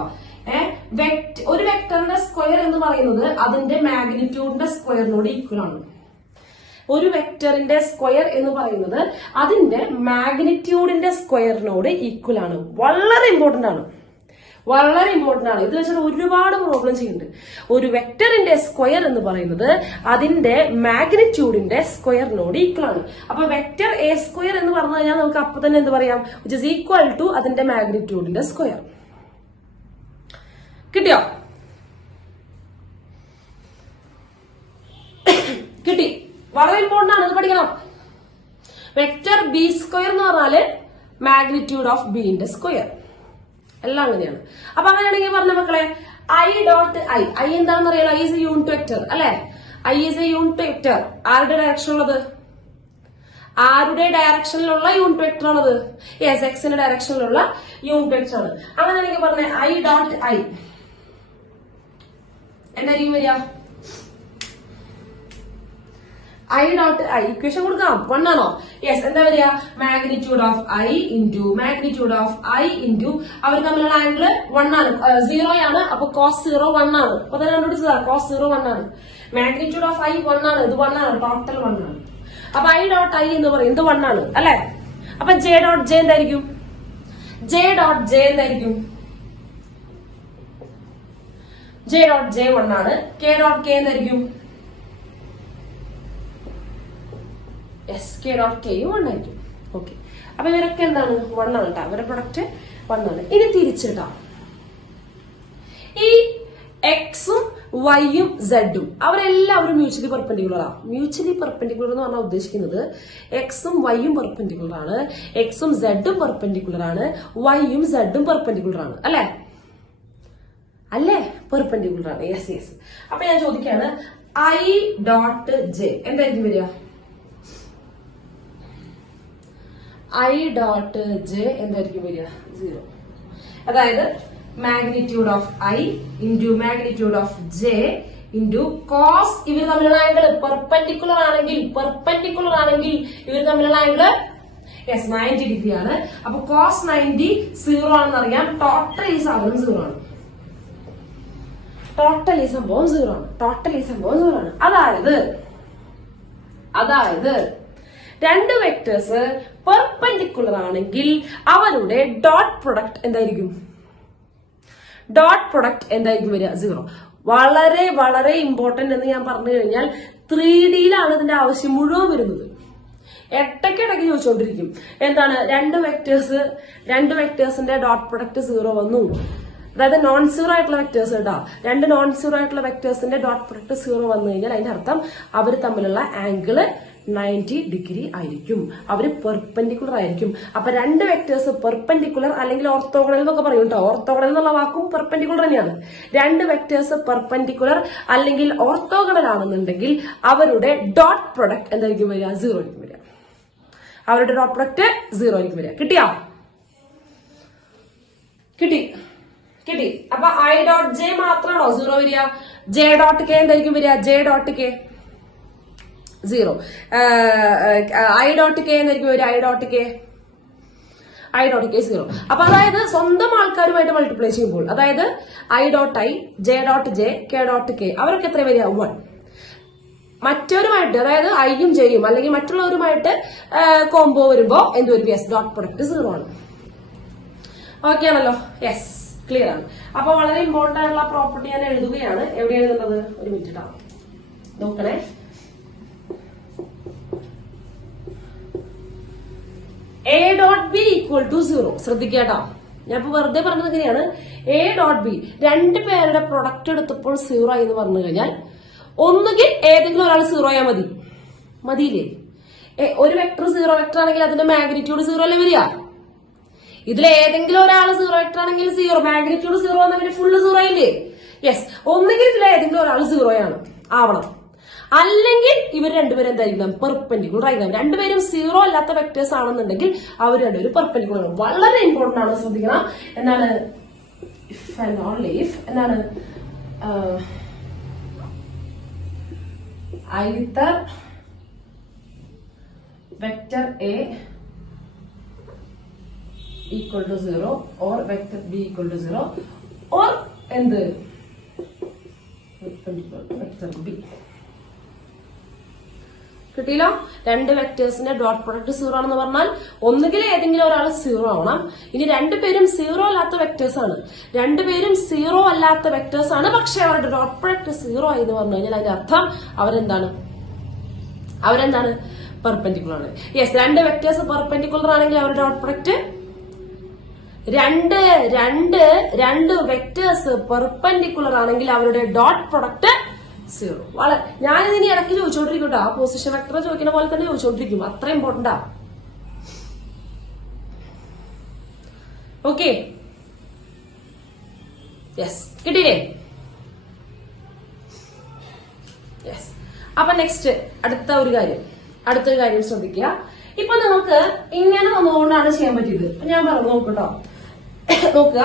ഒരു വെക്ടറിന്റെ സ്ക്വയർ എന്ന് പറയുന്നത് അതിന്റെ മാഗ്നിറ്റ്യൂഡിന്റെ സ്ക്വയറിനോട് ഈക്വൽ ആണ്. ഒരു വെക്ടറിന്റെ സ്ക്വയർ എന്ന് പറയുന്നത് അതിന്റെ മാഗ്നിറ്റ്യൂഡിന്റെ സ്ക്വയറിനോട് ഈക്വൽ ആണ്. വളരെ ഇമ്പോർട്ടന്റ് ആണ്. ഇത് വെച്ചാൽ ഒരുപാട് പ്രോബ്ലം ചെയ്യുന്നുണ്ട്. ഒരു വെക്ടറിന്റെ സ്ക്വയർ എന്ന് പറയുന്നത് അതിന്റെ മാഗ്നിറ്റ്യൂഡിന്റെ സ്ക്വയറിനോട് ഈക്വൽ ആണ്. അപ്പൊ വെക്ടർ എ സ്ക്വയർ എന്ന് പറഞ്ഞു കഴിഞ്ഞാൽ നമുക്ക് അപ്പൊ തന്നെ എന്ത് പറയാം? വിച്ച് ഇസ് ഈക്വൽ ടു അതിന്റെ മാഗ്നിറ്റ്യൂഡിന്റെ സ്ക്വയർ. കിട്ടിയോ? കിട്ടി. വളരെ ഇമ്പോർട്ടന്റ് ആണ്, ഇത് പഠിക്കണം. വെക്ടർ ബി സ്ക്വയർ എന്ന് പറഞ്ഞാല് മാഗ്നിറ്റ്യൂഡ് ഓഫ് ബിന്റെ സ്ക്വയർ. എല്ലാം അങ്ങനെയാണ്. അപ്പൊ അങ്ങനെയാണെങ്കിൽ പറഞ്ഞ മക്കളെ, ഐ ഡോട്ട് ഐ എന്താണെന്ന് അറിയാലോ? I is a unit vector അല്ലെ? I is a unit vector. ആരുടെ ഡയറക്ഷനിലുള്ളത്? ആരുടെ ഡയറക്ഷനിലുള്ള യൂണിറ്റ് വെക്ടർ ആണത്? യെസ്, എക്സിന്റെ ഡയറക്ഷനിലുള്ള യൂണിറ്റ് വെക്ടർ ആണ്. അങ്ങനെയാണെങ്കിൽ പറഞ്ഞ ഐ ഡോട്ട് ഐ എന്തായിരിക്കും വരിക? ഐ ഡോട്ട് ഐ ഇക്വേഷൻ കൊടുക്കാം. 1 ആണോ? യെസ്. എന്താ വരിക? Magnitude of I into magnitude of I into അവർ തമ്മിലുള്ള ആംഗിൾ 1 ആണ്, 0 ആണ്. അപ്പൊ കോസ് 0 1 ആണ്. അപ്പൊ തന്നെ കണ്ടുപിടിച്ചതാ, കോസ് 0 1 ആണ്. മാഗ്നിറ്റ്യൂഡ് ഓഫ് ഐ 1 ആണ്, ഇത് 1 ആണ്, ടോട്ടൽ 1 ആണ്. അപ്പൊ ഐ ഡോട്ട് ഐ എന്ന് പറയുന്നത് 1 ആണ് അല്ലെ? അപ്പൊ ജെ ഡോട്ട് ജെ എന്തായിരിക്കും? ജെ ഡോട്ട് ജെ 1 ആണ്. കെ ഡോട്ട് കെ എന്തായിരിക്കും? യെസ്, കെ ഡോട്ട് കെയും 1 ആയിരിക്കും. ഓക്കെ, അപ്പൊ ഇവരൊക്കെ എന്താണ്? 1 ആണ് കേട്ടോ. ഇവരുടെ പ്രൊഡക്റ്റ് 1 ആണ്. ഇനി തിരിച്ചിട്ടാ, ഈ എക്സും വൈയും സെഡും അവരെല്ലാവരും മ്യൂച്വലി പെർപെൻഡിക്കുലർ ആണ്. മ്യൂച്വലി പെർപെൻഡിക്കുലർ എന്ന് പറഞ്ഞാൽ ഉദ്ദേശിക്കുന്നത് എക്സും വൈയും പെർപെൻഡിക്കുലർ ആണ്, എക്സും സെഡും പെർപെൻഡിക്കുലർ ആണ്, വൈയും സെഡും പെർപെൻഡിക്കുലർ ആണ് അല്ലെ? പെർപെൻഡിക്കുലർ ആണ്. യെസ്. അപ്പൊ ഞാൻ ചോദിക്കാണ്, ഐ ഡോട്ട് ജെ എന്തായിരിക്കും വരിക? ഐ ഡോട്ട് ജെ എന്തായിരിക്കും വരിക? 0. അതായത് magnitude of I into magnitude of J into cos, ഇവർ തമ്മിലുള്ള ആംഗിൾ പെർപെൻഡിക്കുലർ ആണെങ്കിൽ ഇവർ തമ്മിലുള്ള ആംഗിൾ യെസ് 90 ഡിഗ്രി ആണ്. അപ്പൊ കോസ് 90 0 ആണെന്ന് അറിയാം. ടോട്ടൽ ഈ സാധനം 0 ആണ്. ടോട്ടൽ ഈ സംഭവം 0 ആണ്. അതായത് രണ്ട് വെക്ടേഴ്സ് പെർപെൻഡിക്കുലർ ആണെങ്കിൽ അവരുടെ ഡോട്ട് പ്രൊഡക്റ്റ് എന്തായിരിക്കും? വരിക? 0. വളരെ വളരെ ഇമ്പോർട്ടന്റ് എന്ന് ഞാൻ പറഞ്ഞു കഴിഞ്ഞാൽ 3Dയിലാണ് ഇതിന്റെ ആവശ്യം മുഴുവൻ വരുന്നത്. ഇടയ്ക്കിടയ്ക്ക് ചോദിച്ചുകൊണ്ടിരിക്കും എന്താണ് രണ്ട് വെക്ടേഴ്സിന്റെ ഡോട്ട് പ്രൊഡക്റ്റ് 0 വന്നു, അതായത് നോൺ സീറോ ആയിട്ടുള്ള വെക്ടേഴ്സ് കേട്ടോ. രണ്ട് നോൺ സീറോ ആയിട്ടുള്ള വെക്ടേഴ്സിന്റെ ഡോട്ട് പ്രൊഡക്റ്റ് 0 വന്നു കഴിഞ്ഞാൽ അതിന്റെ അർത്ഥം അവർ തമ്മിലുള്ള ആംഗിള് 90 ഡിഗ്രി ആയിരിക്കും, അവര് പെർപെൻഡിക്കുലർ ആയിരിക്കും. അപ്പൊ രണ്ട് വെക്ടേഴ്സ് പെർപെൻഡിക്കുലർ അല്ലെങ്കിൽ ഓർത്തോഗണൽ എന്നൊക്കെ പറയും കേട്ടോ. ഓർത്തോഗണൽ എന്നുള്ള വാക്കും പെർപെൻഡിക്കുലർ തന്നെയാണ്. രണ്ട് വെക്ടേഴ്സ് പെർപെൻഡിക്കുലർ അല്ലെങ്കിൽ ഓർത്തോഗണൽ ആണെന്നുണ്ടെങ്കിൽ അവരുടെ ഡോട്ട് പ്രൊഡക്റ്റ് എന്തായിരിക്കും വരിക? 0 ആയിരിക്കും വരിക. അവരുടെ ഡോട്ട് പ്രൊഡക്റ്റ് 0 ആയിരിക്കും വരിക. കിട്ടിയോ? കിട്ടി. അപ്പൊ ഐ ഡോട്ട് ജെ മാത്രമാണോ 0 വരിക? ജെ ഡോട്ട് കെ എന്തായിരിക്കും വരിക? J dot K 0. I dot K എന്നായിരിക്കും വരിക? I dot K 0. അപ്പൊ അതായത് സ്വന്തം ആൾക്കാരുമായിട്ട് മൾട്ടിപ്ലൈ ചെയ്യുമ്പോൾ, അതായത് I dot I, J dot J, K dot K, അവരൊക്കെ എത്ര വരിക? 1. മറ്റവരുമായിട്ട്, അതായത് ഐയും ജെയും അല്ലെങ്കിൽ മറ്റുള്ളവരുമായിട്ട് കോംബോ വരുമ്പോ എന്ത് വരും? യെസ്, ഡോട്ട് പ്രൊഡക്റ്റ് 0 ആണ്. ഓക്കെ ആണല്ലോ? യെസ്, ക്ലിയർ ആണ്. അപ്പൊ വളരെ ഇമ്പോർട്ടന്റ് ആയിട്ടുള്ള പ്രോപ്പർട്ടി ഞാൻ എഴുതുകയാണ്. എവിടെ എഴുതുന്നത്? ഒരു മിനിറ്റ് ഇട്ടാ നോക്കണേ. A dot B equal to 0. ശ്രദ്ധിക്കാട്ടോ, ഞാൻ ഇപ്പൊ വെറുതെ പറഞ്ഞത് എങ്ങനെയാണ്? എ ഡോട്ട് ബി രണ്ട് പേരുടെ പ്രൊഡക്റ്റ് എടുത്തപ്പോൾ 0 ആയി എന്ന് പറഞ്ഞു കഴിഞ്ഞാൽ ഒന്നുകിൽ ഏതെങ്കിലും ഒരാൾ 0 ആയാൽ മതിയില്ലേ? ഒരു വെക്ടർ 0 വെക്ടർ ആണെങ്കിൽ അതിന്റെ മാഗ്നിറ്റ്യൂഡ് 0 അല്ലേ വരിക? ഇതിൽ ഏതെങ്കിലും ഒരാൾ 0 വെക്ടർ ആണെങ്കിൽ 0 മാഗ്നിറ്റ്യൂഡ് 0 ആണെങ്കിൽ ഫുള്ള് 0 ആയില്ലേ? യെസ്, ഒന്നുകിൽ ഇതിൽ ഏതെങ്കിലും ഒരാൾ 0 ആവണം, അല്ലെങ്കിൽ ഇവർ രണ്ടുപേരും എന്തായിരിക്കണം? പെർപെൻഡിക്കുലർ ആയിരിക്കണം. രണ്ടുപേരും 0 അല്ലാത്ത വെക്ടേഴ്സ് ആണെന്നുണ്ടെങ്കിൽ അവർ രണ്ടുപേരും പെർപെൻഡിക്കുലർ ആണ്. വളരെ ഇമ്പോർട്ടന്റ് ആണ്, ശ്രദ്ധിക്കണം. എന്താണ്? ഇഫ് ആൻഡ് ഓൺലി ഇഫ് എന്താണ്? either vector A equal to 0 or vector B equal to 0 or എന്ത്? vector B. കിട്ടിയില്ലോ? രണ്ട് വെക്ടേഴ്സിന്റെ ഡോട്ട് പ്രൊഡക്റ്റ് 0 ആണെന്ന് പറഞ്ഞാൽ ഒന്നുകിൽ ഏതെങ്കിലും ഒരാൾ 0 ആവണം. ഇനി രണ്ടുപേരും 0 അല്ലാത്ത വെക്ടേഴ്സ് ആണ്. രണ്ടുപേരും 0 അല്ലാത്ത വെക്ടേഴ്സ് ആണ്, പക്ഷെ അവരുടെ ഡോട്ട് പ്രൊഡക്റ്റ് 0 ആയി എന്ന് പറഞ്ഞു കഴിഞ്ഞാൽ അതിന്റെ അർത്ഥം അവരെന്താണ്? പെർപെൻഡിക്കുലർ ആണ്. യെസ്, രണ്ട് വെക്ടേഴ്സ് പെർപെൻഡിക്കുലർ ആണെങ്കിൽ അവരുടെ ഡോട്ട് പ്രൊഡക്റ്റ് രണ്ട് വെക്ടേഴ്സ് പെർപെൻഡിക്കുലർ ആണെങ്കിൽ അവരുടെ ഡോട്ട് പ്രൊഡക്റ്റ് 0. ഞാനിതിന് ഇടയ്ക്ക് ചോദിച്ചോണ്ടിരിക്കും കേട്ടോ. ആ പൊസിഷൻ വെക്ടർ ചോദിക്കുന്ന പോലെ തന്നെ ചോദിച്ചോണ്ടിരിക്കും. അത്ര ഇമ്പോർട്ടന്റാ. ഓക്കെ, യെസ്, കിട്ടിയില്ലേ? യെസ്. അപ്പൊ നെക്സ്റ്റ് അടുത്തൊരു കാര്യം ശ്രദ്ധിക്കുക. ഇപ്പൊ നിങ്ങൾക്ക് ഇങ്ങനെ വന്നുകൊണ്ടാണ് ചെയ്യാൻ പറ്റിയത്. ഞാൻ പറഞ്ഞു നോക്കട്ടോ, നോക്കുക.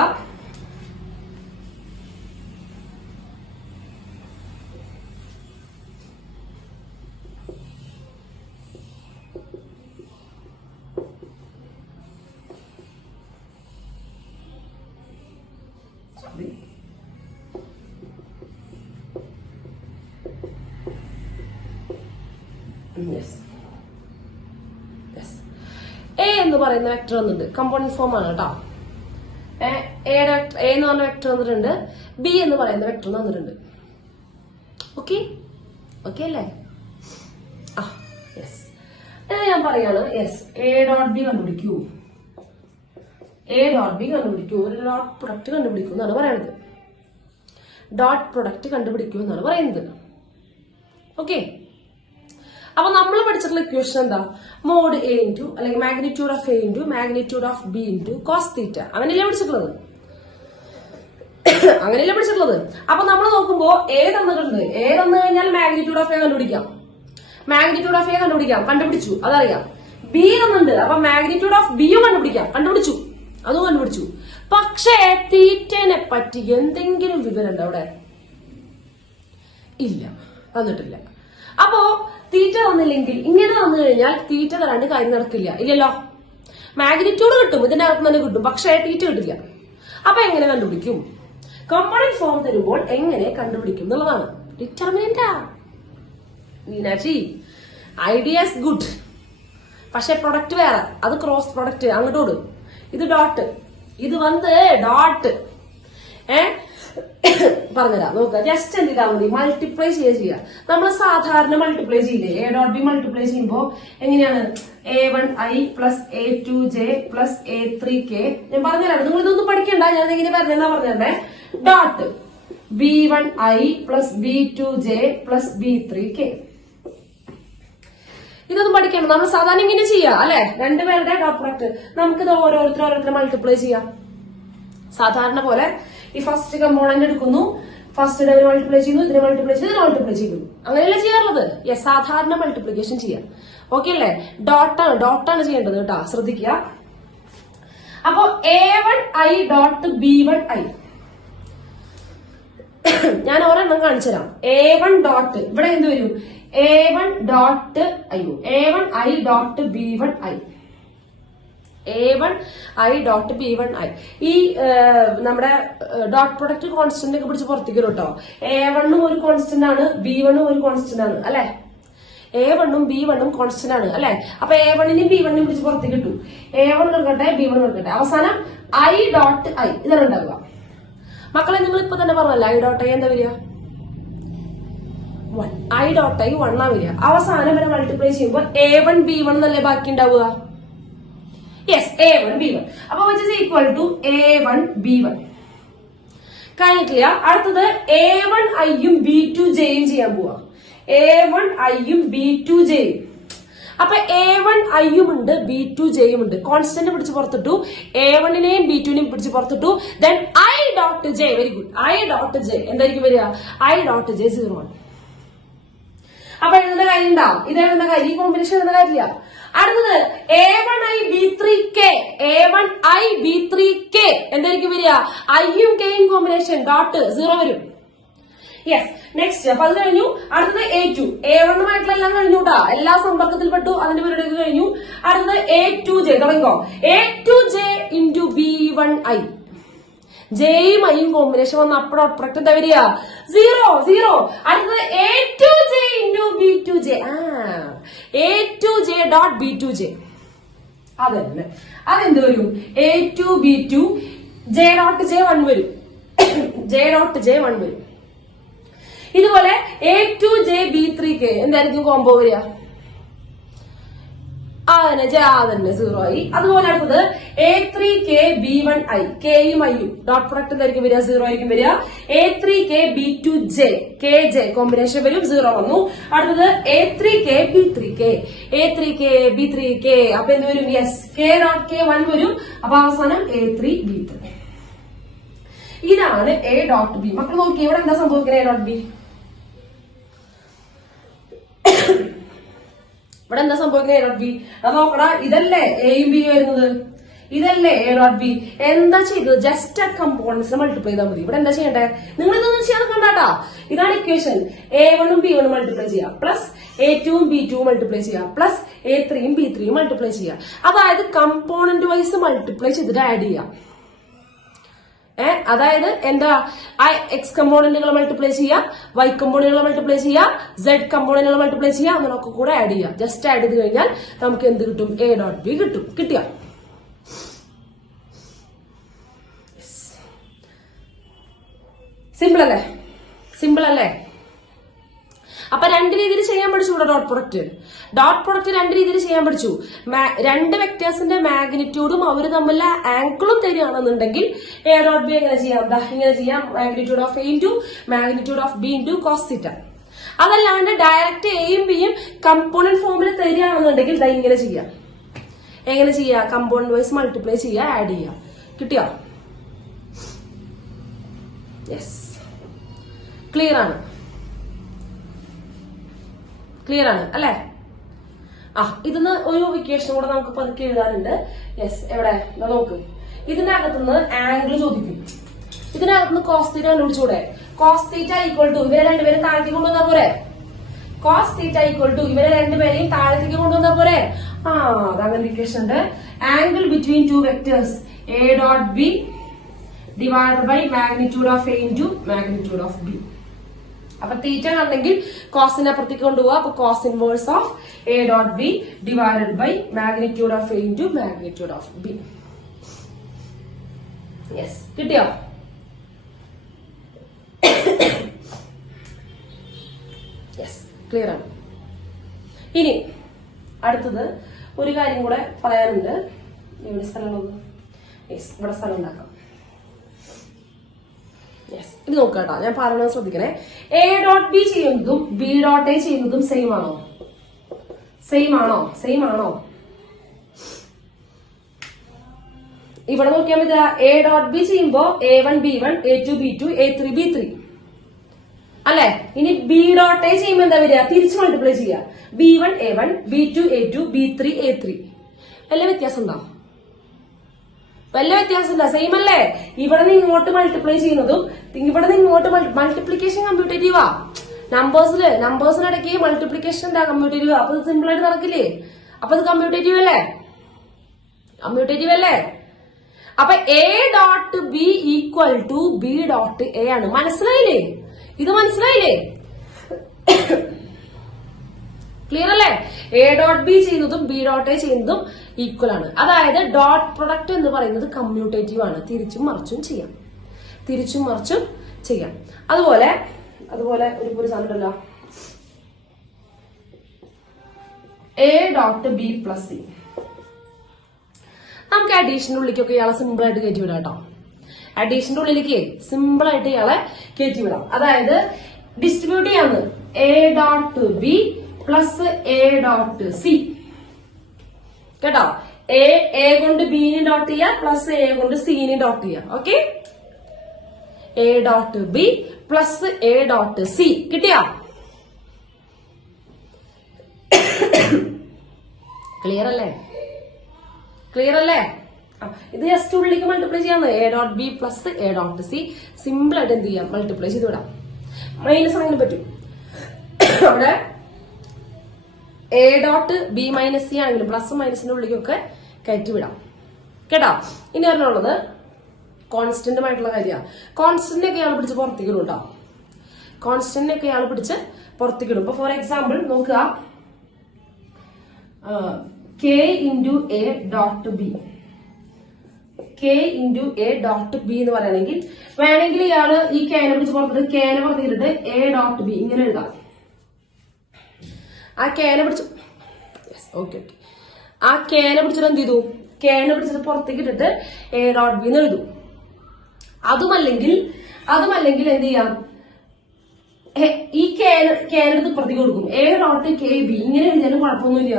എ എന്ന് പറയുന്ന വെക്ടർ വന്നിട്ടുണ്ട്. കമ്പോണന്റ് ഫോം ആണ് കേട്ടോ. എ എന്ന് പറഞ്ഞ വെക്ടർ വന്നിട്ടുണ്ട്, ബി എന്ന് പറയുന്ന വെക്ടർ വന്നിട്ടുണ്ട്. ഓക്കെ അല്ലേ? യെസ്, ഞാൻ പറയാണ്. യെസ്, എ ഡോട്ട് ബി കണ്ടുപിടിക്കൂ. ഒരു ഡോട്ട് പ്രൊഡക്റ്റ് കണ്ടുപിടിക്കൂ എന്നാണ് പറയുന്നത്. ഓക്കെ, അപ്പൊ നമ്മൾ പഠിച്ചിട്ടുള്ള ഇക്വേഷൻ എന്താ? മോഡ് എ ഇൻറ്റു അല്ലെങ്കിൽ magnitude of A into magnitude of B into cos theta. അങ്ങനെയല്ലേ പഠിച്ചിട്ടുള്ളത്? അപ്പൊ നമ്മൾ നോക്കുമ്പോ എ തന്നിട്ടുണ്ട്. എ തന്നു കഴിഞ്ഞാൽ മാഗ്നിറ്റ്യൂഡ് ഓഫ് എ കണ്ടുപിടിച്ചു, അതറിയാം. ബി തന്നിട്ടുണ്ട്, അപ്പൊ മാഗ്നിറ്റ്യൂഡ് ഓഫ് ബിയും കണ്ടുപിടിച്ചു. പക്ഷേ തീറ്റനെ പറ്റി എന്തെങ്കിലും വിവരം ഉണ്ടോ അവിടെ? ഇല്ല, തന്നിട്ടില്ല. അപ്പോ തീറ്റ തന്നില്ലെങ്കിൽ, ഇങ്ങനെ തന്നു കഴിഞ്ഞാൽ തീറ്റ തരാണ്ട് കാര്യം നടക്കില്ല, ഇല്ലല്ലോ. മാഗ്നിറ്റ്യൂഡ് കിട്ടും, ഇതിന്റെ അകത്ത് തന്നെ കിട്ടും, പക്ഷേ തീറ്റ കിട്ടില്ല. അപ്പൊ എങ്ങനെ കണ്ടുപിടിക്കും? കോമ്പണന്റ് ഫോം തരുമ്പോൾ എങ്ങനെ കണ്ടുപിടിക്കും എന്നുള്ളതാണ്. ഡിറ്റർമിനന്റാ മീനാക്ഷി, ഐഡിയാസ് ഗുഡ്, പക്ഷെ പ്രൊഡക്റ്റ് വേറെ, അത് ക്രോസ് പ്രൊഡക്റ്റ് അങ്ങോട്ടോട്. ഇത് ഡോട്ട്, ഇത് വന്ന് ഡോട്ട്. പറഞ്ഞുതരാം നോക്കുക. ജസ്റ്റ് എന്ത് ചെയ്താൽ മതി, മൾട്ടിപ്ലൈ ചെയ്യുക. നമ്മൾ സാധാരണ മൾട്ടിപ്ലൈ ചെയ്യില്ലേ, എ ഡോട്ട് ബി മൾട്ടിപ്ലൈ ചെയ്യുമ്പോ എങ്ങനെയാണ്, A1i plus A2j plus A3k. ഞാൻ പറഞ്ഞുതരാം, നിങ്ങൾ ഇതൊന്നും പഠിക്കണ്ട, ഞാൻ എങ്ങനെ പറഞ്ഞേ. Dot B1i plus B2j plus B3k. ഇതൊന്നും പഠിക്കണം, നമ്മൾ സാധാരണ ഇങ്ങനെ ചെയ്യാം അല്ലെ, രണ്ടുപേരുടെ ഡോട്ട് പ്രൊഡക്റ്റ് നമുക്കിത് ഓരോരുത്തർ മൾട്ടിപ്ലൈ ചെയ്യാം. സാധാരണ പോലെ ഈ ഫസ്റ്റ് കമ്പോണന്റ് എടുക്കുന്നു, ഫസ്റ്റ് ഇതിനെ മൾട്ടിപ്ലൈ ചെയ്യുന്നു, ഇതിനെ മൾട്ടിപ്ലൈ ചെയ്യുന്നു, ഇതിനെ മൾട്ടിപ്ലൈ ചെയ്യുന്നു, അങ്ങനെയല്ല ചെയ്യാറുള്ളത്. യെസ്, സാധാരണ മൾട്ടിപ്ലിക്കേഷൻ ചെയ്യാം. ഓക്കെ അല്ലേ? ഡോട്ടാണ് ചെയ്യേണ്ടത് കേട്ടോ, ശ്രദ്ധിക്കുക. അപ്പൊ A1i ഡോട്ട് B1i ഞാൻ ഒരെണ്ണം കാണിച്ചു തരാം. A1 ഡോട്ട് ഇവിടെ എന്ത് വരും, A1 dot A1i dot B1i, A1i dot B1i. ഈ നമ്മുടെ ഡോട്ട് പ്രൊഡക്റ്റ് കോൺസ്റ്റന്റ് ഒക്കെ പിടിച്ച് പുറത്തേക്ക് വരും കേട്ടോ. A1ഉം ഒരു കോൺസ്റ്റന്റ് ആണ്, B1ഉം ഒരു കോൺസ്റ്റന്റ് ആണ് അല്ലെ. A1ഉം B1ഉം കോൺസ്റ്റന്റ് ആണ് അല്ലെ. അപ്പൊ A1നെയും B1നെയും പിടിച്ച് പുറത്തേക്ക് കിട്ടും. A1 കൊടുക്കട്ടെ, B1 കൊടുക്കട്ടെ, അവസാനം i ഡോട്ട് i ഇതാണ് ഉണ്ടാവുക. മക്കളെ നിങ്ങൾ ഇപ്പൊ തന്നെ പറഞ്ഞല്ലോ, i ഡോട്ട് i എന്താ വരിക, 1. i ഡോട്ട് i 1 ആ വരിക. അവസാനം വരെ മൾട്ടിപ്ലൈ ചെയ്യുമ്പോൾ A1 B1 എന്നല്ലേ ബാക്കി ഉണ്ടാവുക. Yes, A1 B1. അപ്പൊ which is equal to A1 B1. കഴിഞ്ഞിട്ടില്ല. അടുത്തത് A1iയും B2jയും ചെയ്യാൻ പോവാ. A1iയും B2jയും. അപ്പൊ A1iയും ഉണ്ട്, B2jയും ഉണ്ട്. കോൺസ്റ്റന്റ് പിടിച്ച് പുറത്തിട്ടു, A1നെയും B2നെയും പിടിച്ച് പുറത്തിട്ടു. Then i dot j, very good, i dot j എന്തായിരിക്കും വരിക, i ഡോട്ട് j 0 ആണ്. അപ്പൊ എഴുതുന്ന കാര്യം ഉണ്ടാവും, ഇത് എഴുതുന്ന കാര്യം, ഈ കോമ്പിനേഷൻ എഴുതുന്ന കാര്യമില്ല. അടുത്തത് A1i B3k, A1i B3k എന്തായിരിക്കും വരിക, ഐയും കെയും കോമ്പിനേഷൻ, ഡോട്ട് 0 വരും. Yes, next. അപ്പൊ അത് കഴിഞ്ഞു. അടുത്തത് A2, A1ഉമായിട്ടുള്ള എല്ലാം കഴിഞ്ഞു കേട്ടോ, എല്ലാ സമ്പർക്കത്തിൽ പെട്ടു, അതിന്റെ പരിപാടിയൊക്കെ കഴിഞ്ഞു. അടുത്തത് A2j, തുടങ്ങിക്കോ. A2j ഇൻറ്റു B1i, ജെയും ഐയും കോമ്പിനേഷൻ വന്ന അപ്പോൾ പ്രൊഡക്റ്റ് എന്താ വരിക, 0. അടുത്തത് A2j into B2j, A2j dot B2j, അതന്നെ. അതെന്ത് വരും, A2 B2 J dot J 1 വരും, J ഡോട്ട് J 1 വരും. ഇതുപോലെ A2j B3k എന്തായിരിക്കും കോംബോ വരിക, അതന്നെ 0 ആയി. അതുപോലെ അടുത്തത് A3k B1i, കെയും ഐയും ഡോട്ട് പ്രൊഡക്റ്റ് എന്തായിരിക്കും വരിക, 0 ആയിരിക്കും വരിക. A3k B2j KJ കോമ്പിനേഷൻ വരും, 0 വന്നു. അടുത്തത് A3k B3k, A3k B3k, അപ്പൊ എന്ത് വരും, യെസ്, K ഡോട്ട് K 1 വരും. അപ്പൊ അവസാനം A3 B3. ഇതാണ് A ഡോട്ട് ബി. മക്കൾ നോക്കി ഇവിടെ എന്താ സംഭവിക്കുന്നത്, A ഡോട്ട് ബി ഇവിടെ എന്താ സംഭവിക്കുന്നത്, A ഡോട്ട് ബി. അത് നോക്കടാ, ഇതല്ലേ എയും ബിയും വരുന്നത്, ഇതല്ലേ A ഡോട്ട് ബി. എന്താ ചെയ്തത്, ജസ്റ്റ് ആ കമ്പോണൻസ് മൾട്ടിപ്ലൈ ചെയ്താൽ മതി. ഇവിടെ എന്താ ചെയ്യണ്ടേ, നിങ്ങൾ ഇതൊന്നും ചെയ്യാൻ കണ്ടാട്ടാ. ഇതാണ് ഇക്വേഷൻ. A1ഉം B1ഉം മൾട്ടിപ്ലൈ ചെയ്യാം, പ്ലസ് A2ഉം B2ഉം മൾട്ടിപ്ലൈ ചെയ്യാം, പ്ലസ് A3യും B3യും മൾട്ടിപ്ലൈ ചെയ്യാം. അതായത് കമ്പോണന്റ് വൈസ് മൾട്ടിപ്ലൈ ചെയ്തിട്ട് ആഡ് ചെയ്യാം. അതായത് എന്താ, എക്സ് കമ്പോണന്റുകൾ മൾട്ടിപ്ലൈ ചെയ്യാം, വൈ കമ്പോണന്റുകൾ മൾട്ടിപ്ലൈ ചെയ്യാം, സെഡ് കമ്പോണന്റുകൾ മൾട്ടിപ്ലൈ ചെയ്യാം, അങ്ങനെയൊക്കെ കൂടെ ആഡ് ചെയ്യാം. ജസ്റ്റ് ആഡ് ചെയ്ത് കഴിഞ്ഞാൽ നമുക്ക് എന്ത് കിട്ടും, A ഡോട്ട് ബി കിട്ടും. കിട്ടിയ സിമ്പിൾ അല്ലേ. അപ്പൊ രണ്ട് രീതിയിൽ ചെയ്യാൻ പഠിച്ചു ഇവിടെ ഡോട്ട് പ്രൊഡക്റ്റ് രണ്ട് രീതിയിൽ ചെയ്യാൻ പഠിച്ചു. രണ്ട് വെക്ടേഴ്സിന്റെ മാഗ്നിറ്റ്യൂഡും അവര് തമ്മിലുള്ള ആംഗിളും തരികയാണെന്നുണ്ടെങ്കിൽ A ഡോട്ട് ബി എങ്ങനെ ചെയ്യാം, ഇങ്ങനെ ചെയ്യാം, magnitude of A into magnitude of B into cos theta. അതല്ലാണ്ട് ഡയറക്റ്റ് എയും ബിയും കമ്പോണന്റ് ഫോമിൽ തരികയാണെന്നുണ്ടെങ്കിൽ ഇങ്ങനെ ചെയ്യാം. എങ്ങനെ ചെയ്യാം, കമ്പോണന്റ് വൈസ് മൾട്ടിപ്ലൈ ചെയ്യാം, ആഡ് ചെയ്യാം. കിട്ടിയോ, യെസ്, ക്ലിയർ ആണ് അല്ലെ. ഇതിന്ന് ഒരു ഇക്വേഷൻ കൂടെ നമുക്ക് പതുക്കെ എഴുതാനുണ്ട്. യെസ്, എവിടെ നോക്ക്, ഇതിനകത്തുനിന്ന് ആംഗിൾ ചോദിക്കും. ഇതിനകത്തുനിന്ന് കോസ് തീറ്റ കണ്ടുപിടിച്ചൂടെ, കോസ് തീറ്റ ഈക്വൽ ടു ഇവരെ രണ്ടുപേരും താഴത്തേക്ക് കൊണ്ടുവന്നാ പോരെ, കോസ് തീറ്റ ഈക്വൽ ടു ഇവരെ രണ്ടുപേരെയും താഴത്തേക്ക് കൊണ്ടുവന്നാ പോരെ. അതങ്ങനെ ഇക്വേഷൻ ഉണ്ട്. Angle between two vectors A dot B divided by magnitude of A into magnitude of B. അപ്പൊ തീറ്റ കണ്ടെങ്കിൽ കോസിന്റെ അപ്പുറത്തേക്ക് കൊണ്ടുപോവാ. അപ്പൊ cos inverse of A dot B divided by magnitude of A into magnitude of B. Yes, കിട്ടിയോ? Clear ആണ്. ഇനി അടുത്തത് ഒരു കാര്യം കൂടെ പറയാനുണ്ട്. എവിടെ സ്ഥലമുള്ളത്? യെസ്, ഇവിടെ സ്ഥലം ഉണ്ടാക്കാം. യെസ്, ഇത് നോക്കാട്ടോ, ഞാൻ പറയുന്നത് ശ്രദ്ധിക്കണേ. എ ഡോട്ട് ബി ചെയ്യുന്നതും ബി ഡോട്ട് എ ചെയ്യുന്നതും സെയിം ആണോ? സെയിം ആണോ? സെയിം ആണോ? ഇവിടെ നോക്കിയാൽ മതി. എ ഡോട്ട് ബി ചെയ്യുമ്പോ A1 B1, A2 B2, A3 B3 അല്ലെ? ഇനി ബി ഡോട്ട് എ ചെയ്യുമ്പോ എന്താ വരിക? തിരിച്ച് മൾട്ടിപ്ലൈ ചെയ്യുക. B1 A1, B2 A2, B3 A3. വല്ല വ്യത്യാസം ഉണ്ടോ? വല്ല വ്യത്യാസം ഇല്ല. സെയിം അല്ലേ? ഇവിടെ നിന്ന് ഇങ്ങോട്ട് മൾട്ടിപ്ലൈ ചെയ്യുന്നതും ഇവിടെ നിന്ന് ഇങ്ങോട്ട് മൾട്ടിപ്ലിക്കേഷൻ കമ്പ്യൂട്ടേറ്റീവാ. നമ്പേഴ്സിനിടയ്ക്ക് മൾട്ടിപ്ലിക്കേഷൻ എന്താ? കമ്പ്യൂട്ടേറ്റീവ്. അപ്പൊ ഇത് സിമ്പിൾ ആയിട്ട് നടക്കില്ലേ? അപ്പൊ ഇത് കമ്പ്യൂട്ടേറ്റീവ് അല്ലേ? കമ്പ്യൂട്ടേറ്റീവ് അല്ലേ? അപ്പൊ A dot B equal to B dot A ആണ്. മനസ്സിലായില്ലേ? ഇത് മനസ്സിലായില്ലേ? ക്ലിയർ അല്ലേ? എ ഡോട്ട് ബി ചെയ്യുന്നതും ബി ഡോട്ട് എ ചെയ്യുന്നതും ഈക്വൽ ആണ്. അതായത് ഡോട്ട് പ്രൊഡക്റ്റ് എന്ന് പറയുന്നത് കമ്മ്യൂട്ടേറ്റീവ് ആണ്. തിരിച്ചും മറിച്ചും ചെയ്യാം. തിരിച്ചും മറിച്ചും ചെയ്യാം. അതുപോലെ ഒരു സാധനം ഉണ്ടല്ലോ, A dot B plus C. നമുക്ക് അഡീഷന്റെ ഉള്ളിലേക്കൊക്കെ ഇയാളെ സിമ്പിൾ ആയിട്ട് കയറ്റി വിടാം കേട്ടോ. അഡീഷന്റെ ഉള്ളിലേക്ക് സിമ്പിൾ ആയിട്ട് ഇയാളെ കയറ്റി വിടാം. അതായത് ഡിസ്ട്രിബ്യൂട്ട് ചെയ്യാന്ന് A dot B plus A dot C. കേട്ടോ? എ കൊണ്ട് ബിനെ ഡോട്ട് ചെയ്യാം, പ്ലസ് എ കൊണ്ട് സിനെ ഡോട്ട് ചെയ്യാം. Okay? A dot B plus A dot C കിട്ടിയാ? ക്ലിയർ അല്ലേ? ക്ലിയർ അല്ലേ? ഇത് ജസ്റ്റ് ഉള്ളിലേക്ക് മൾട്ടിപ്ലൈ ചെയ്യാന്ന്. A dot B plus A dot C simple ആയിട്ട് എന്ത് ചെയ്യാം? മൾട്ടിപ്ലൈ ചെയ്ത് വിടാം. മൈനസ് ആണെങ്കിലും പറ്റും. അവിടെ A dot B minus C ആണെങ്കിലും പ്ലസ് മൈനസിന്റെ ഉള്ളിലേക്കൊക്കെ കയറ്റി വിടാം. കേട്ടോ? ഇനി പറഞ്ഞുള്ളത് കോൺസ്റ്റന്റുമായിട്ടുള്ള കാര്യമാണ്. കോൺസ്റ്റന്റിനൊക്കെ ഇയാൾ പിടിച്ച് പുറത്തേക്ക് ഇടും കേട്ടോ. കോൺസ്റ്റന്റിനൊക്കെ ഇയാൾ പിടിച്ച് പുറത്തേക്ക് ഇടും. ഇപ്പൊ ഫോർ എക്സാമ്പിൾ നോക്കുക, K into A dot B. K into A dot B എന്ന് പറയുകയാണെങ്കിൽ വേണമെങ്കിൽ ഇയാള് ഈ കേനെ പിടിച്ച് പുറത്തിട്ട് കേനെ പുറത്തേക്കിട്ട് എ ഡോട്ട് ബി ഇങ്ങനെ എഴുതാം. ആ കേനെ പിടിച്ച് ഓക്കെ ആ കേനെ പിടിച്ചിട്ട് എന്ത് ചെയ്തു? കേനെ പിടിച്ചിട്ട് പുറത്തേക്ക് ഇട്ടിട്ട് എ ഡോട്ട് ബി എന്ന് എഴുതും. അതുമല്ലെങ്കിൽ എന്ത് ചെയ്യാം? ഈ കേനെടുത്ത് പുറത്തേക്ക് കൊടുക്കും. എ ഡോട്ട് കെ ബി ഇങ്ങനെ എഴുതിയാലും കുഴപ്പമൊന്നുമില്ല.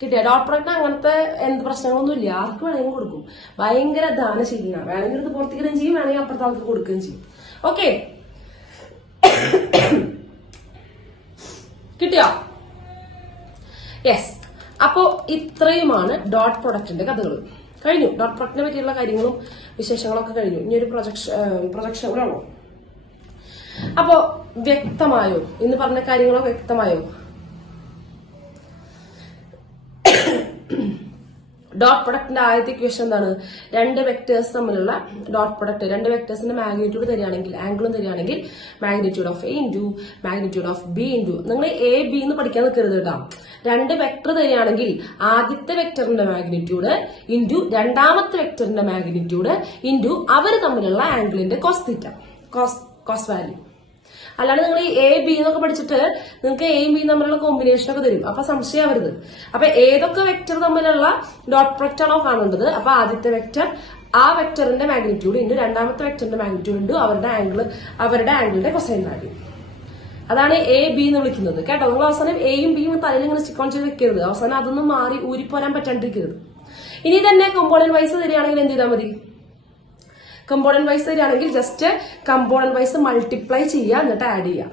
കിട്ടിയ ഡോട്ട് പ്രൊഡക്റ്റ് അങ്ങനത്തെ എന്ത് പ്രശ്നങ്ങളൊന്നും ഇല്ല. ആർക്ക് വേണമെങ്കിലും കൊടുക്കും. ഭയങ്കര ദാനശീലിയാണ്. വേണമെങ്കിൽ ഇത് പുറത്തേക്കിടുകയും ചെയ്യും, വേണമെങ്കിൽ അപ്പുറത്തെ ആൾക്ക് കൊടുക്കുകയും ചെയ്യും. ഓക്കെ? കിട്ടിയോ? യെസ്. അപ്പോ ഇത്രയുമാണ് ഡോട്ട് പ്രൊഡക്റ്റിന്റെ കഥകൾ. കഴിഞ്ഞു. ഡോട്ട് പ്രൊഡക്റ്റിനെ പറ്റിയുള്ള കാര്യങ്ങളും വിശേഷങ്ങളൊക്കെ കഴിഞ്ഞു. ഇനി ഒരു പ്രൊജക്ഷൻ കൂടെ ആണോ? അപ്പോ വ്യക്തമായോ? ഇന്ന് പറഞ്ഞ കാര്യങ്ങളൊക്കെ വ്യക്തമായോ? ഡോട്ട് പ്രൊഡക്റ്റിന്റെ ആദ്യത്തെ ഇക്വേഷൻ എന്താണ്? രണ്ട് വെക്ടേഴ്സ് തമ്മിലുള്ള ഡോട്ട് പ്രൊഡക്റ്റ്, രണ്ട് വെക്ടേഴ്സിന്റെ മാഗ്നിറ്റ്യൂഡ് തരികയാണെങ്കിൽ, ആംഗിളും തരികയാണെങ്കിൽ magnitude of A into magnitude of B into, നിങ്ങൾ എ ബി എന്ന് പഠിക്കാൻ നിൽക്കരുത് കേട്ടോ. രണ്ട് വെക്ടർ തരികയാണെങ്കിൽ ആദ്യത്തെ വെക്ടറിന്റെ മാഗ്നിറ്റ്യൂഡ് ഇൻറ്റു രണ്ടാമത്തെ വെക്ടറിന്റെ മാഗ്നിറ്റ്യൂഡ് ഇൻറ്റു അവർ തമ്മിലുള്ള ആംഗിളിന്റെ കോസ് തീറ്റ, കോസ് വാല്യൂ. അല്ലാണ്ട് നിങ്ങൾ ഈ എ ബി എന്നൊക്കെ പഠിച്ചിട്ട് നിങ്ങൾക്ക് എയും ബിയും തമ്മിലുള്ള കോമ്പിനേഷൻ ഒക്കെ തരും. അപ്പൊ സംശയമാവരുത്. അപ്പൊ ഏതൊക്കെ വെക്ടർ തമ്മിലുള്ള ഡോട്ട് പ്രൊഡക്റ്റ് ആണോ കാണേണ്ടത്, അപ്പൊ ആദ്യത്തെ വെക്ടർ ആ വെക്ടറിന്റെ മാഗ്നിറ്റ്യൂഡ് ഇൻറ്റു രണ്ടാമത്തെ വെക്ടറിന്റെ മാഗ്നിറ്റ്യൂഡ് ഇൻറ്റു അവരുടെ ആംഗിളിന്റെ കൊസൈൻ വാല്യൂ. അതാണ് എ ബി എന്ന് വിളിക്കുന്നത്. കേട്ടോ? നിങ്ങൾ അവസാനം എയും ബിയും തലയിൽ ഇങ്ങനെ സ്റ്റിക്കോൺ ചെയ്ത് വെക്കരുത്. അവസാനം അതൊന്നും മാറി ഊരിപ്പോരാൻ പറ്റാണ്ടിരിക്കരുത്. ഇനി തന്നെ കമ്പോണന്റ് വൈസ് തരികയാണെങ്കിൽ എന്ത് ചെയ്താൽ മതി? കമ്പോണന്റ് വൈസ് തരികയാണെങ്കിൽ ജസ്റ്റ് കമ്പോണന്റ് വൈസ് മൾട്ടിപ്ലൈ ചെയ്യുക, എന്നിട്ട് ആഡ് ചെയ്യുക.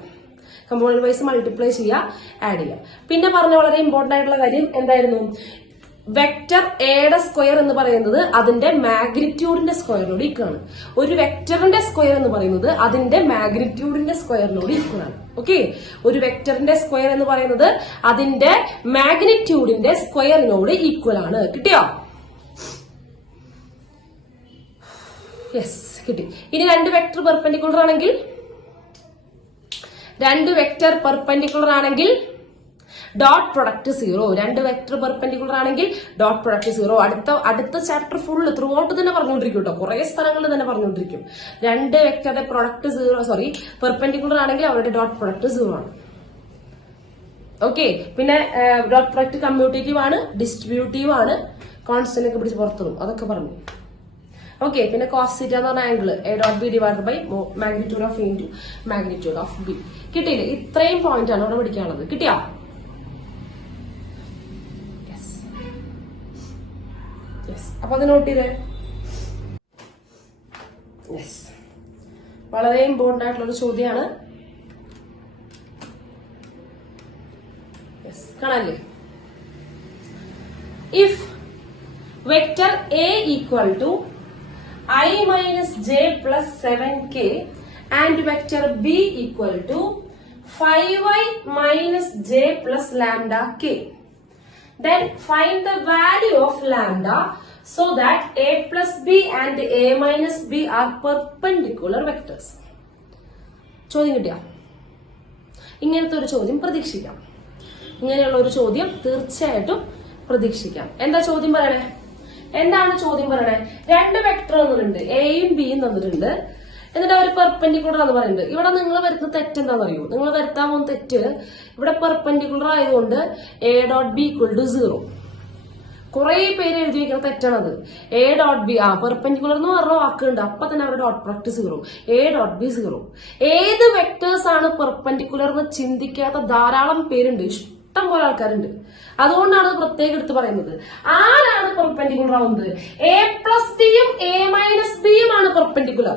കമ്പോണന്റ് വൈസ് മൾട്ടിപ്ലൈ ചെയ്യുക, ആഡ് ചെയ്യുക. പിന്നെ പറഞ്ഞ വളരെ ഇമ്പോർട്ടന്റ് ആയിട്ടുള്ള കാര്യം എന്തായിരുന്നു? വെക്ടർ എയുടെ സ്ക്വയർ എന്ന് പറയുന്നത് അതിന്റെ മാഗ്നിറ്റ്യൂഡിന്റെ സ്ക്വയറിനോട് ഈക്വൽ ആണ്. ഒരു വെക്ടറിന്റെ സ്ക്വയർ എന്ന് പറയുന്നത് അതിന്റെ മാഗ്നിറ്റ്യൂഡിന്റെ സ്ക്വയറിനോട് ഈക്വൽ ആണ്. ഓക്കെ? ഒരു വെക്ടറിന്റെ സ്ക്വയർ എന്ന് പറയുന്നത് അതിന്റെ മാഗ്നിറ്റ്യൂഡിന്റെ സ്ക്വയറിനോട് ഈക്വൽ ആണ്. കിട്ടിയോ? യെസ്, കിട്ടി. ഇനി രണ്ട് വെക്ടർ പെർപെൻഡിക്കുലർ ആണെങ്കിൽ ഡോട്ട് പ്രൊഡക്റ്റ് 0. രണ്ട് വെക്ടർ പെർപെൻഡിക്കുലർ ആണെങ്കിൽ ഡോട്ട് പ്രൊഡക്റ്റ് 0. അടുത്ത ചാപ്റ്റർ ഫുള്ള് ത്രൂ ഔട്ട് തന്നെ പറഞ്ഞുകൊണ്ടിരിക്കും കേട്ടോ. കുറെ സ്ഥലങ്ങളിൽ തന്നെ പറഞ്ഞുകൊണ്ടിരിക്കും. രണ്ട് വെക്ടറുടെ പ്രൊഡക്റ്റ് പെർപെൻഡിക്കുലർ ആണെങ്കിൽ അവരുടെ ഡോട്ട് പ്രൊഡക്റ്റ് 0 ആണ്. ഓക്കെ. പിന്നെ ഡോട്ട് പ്രൊഡക്റ്റ് കമ്മ്യൂട്ടേറ്റീവ് ആണ്, ഡിസ്ട്രിബ്യൂട്ടീവ് ആണ്, കോൺസ്റ്റന്റ് ഒക്കെ പിടിച്ച് പുറത്തും അതൊക്കെ പറഞ്ഞു. ഓക്കെ. പിന്നെ കോസ് തീറ്റ എന്ന് പറഞ്ഞ angle A dot B divide by magnitude of A into magnitude of B. കിട്ടിയില്ലേ? ഇത്രയും പോയിന്റ് ആണ് ഇവിടെ പഠിക്കാനുള്ളത്. കിട്ടിയാ? അപ്പൊ അത് നോട്ട് ചെയ്തേ. യെസ്, വളരെ ഇമ്പോർട്ടന്റ് ആയിട്ടുള്ള ഒരു ചോദ്യമാണ്. കാണാല്ലേ? If vector A equal to I minus j plus 7k and vector b equal to 5y minus j plus lambda k. Then find the value of lambda so that a plus b and a minus b are perpendicular vectors. ചോദ്യം കിട്ടിയാ? ഇങ്ങനത്തെ ഒരു ചോദ്യം പ്രതീക്ഷിക്കാം. ഇങ്ങനെയുള്ള ഒരു ചോദ്യം തീർച്ചയായിട്ടും പ്രതീക്ഷിക്കാം. എന്താ ചോദ്യം പറയണേ? എന്താണ് ചോദ്യം പറയണേ? രണ്ട് വെക്ടർ തന്നിട്ടുണ്ട്, എയും ബിയും തന്നിട്ടുണ്ട്. എന്നിട്ട് അവർ പെർപെൻഡിക്കുലർ എന്ന് പറയുന്നുണ്ട്. ഇവിടെ നിങ്ങൾ വരുത്തുന്ന തെറ്റ് എന്താണെന്ന് അറിയൂ? നിങ്ങൾ വരുത്താൻ പോകുന്ന തെറ്റ്, ഇവിടെ പെർപെൻഡിക്കുലർ ആയതുകൊണ്ട് A dot B equal to 0. കുറെ പേര് എഴുതി വെക്കുന്ന തെറ്റാണത്. എ ഡോട്ട് ബി പെർപെൻഡിക്കുലർ എന്ന് പറഞ്ഞ വാക്കുണ്ട്, അപ്പൊ തന്നെ അവരുടെ dot product 0, A dot B 0. ഏത് വെക്ടേഴ്സ് ആണ് പെർപെൻഡിക്കുലർ എന്ന് ചിന്തിക്കാത്ത ധാരാളം പേരുണ്ട്, ഇഷ്ടം പോലെ ആൾക്കാരുണ്ട്. അതുകൊണ്ടാണ് പ്രത്യേകം എടുത്ത് പറയുന്നത്. ആരാണ് പെർപെൻഡിക്കുലർ ആവുന്നത്? എ പ്ലസ് ബിയും എ മൈനസ് ബിയും ആണ് പെർപെൻഡിക്കുലർ.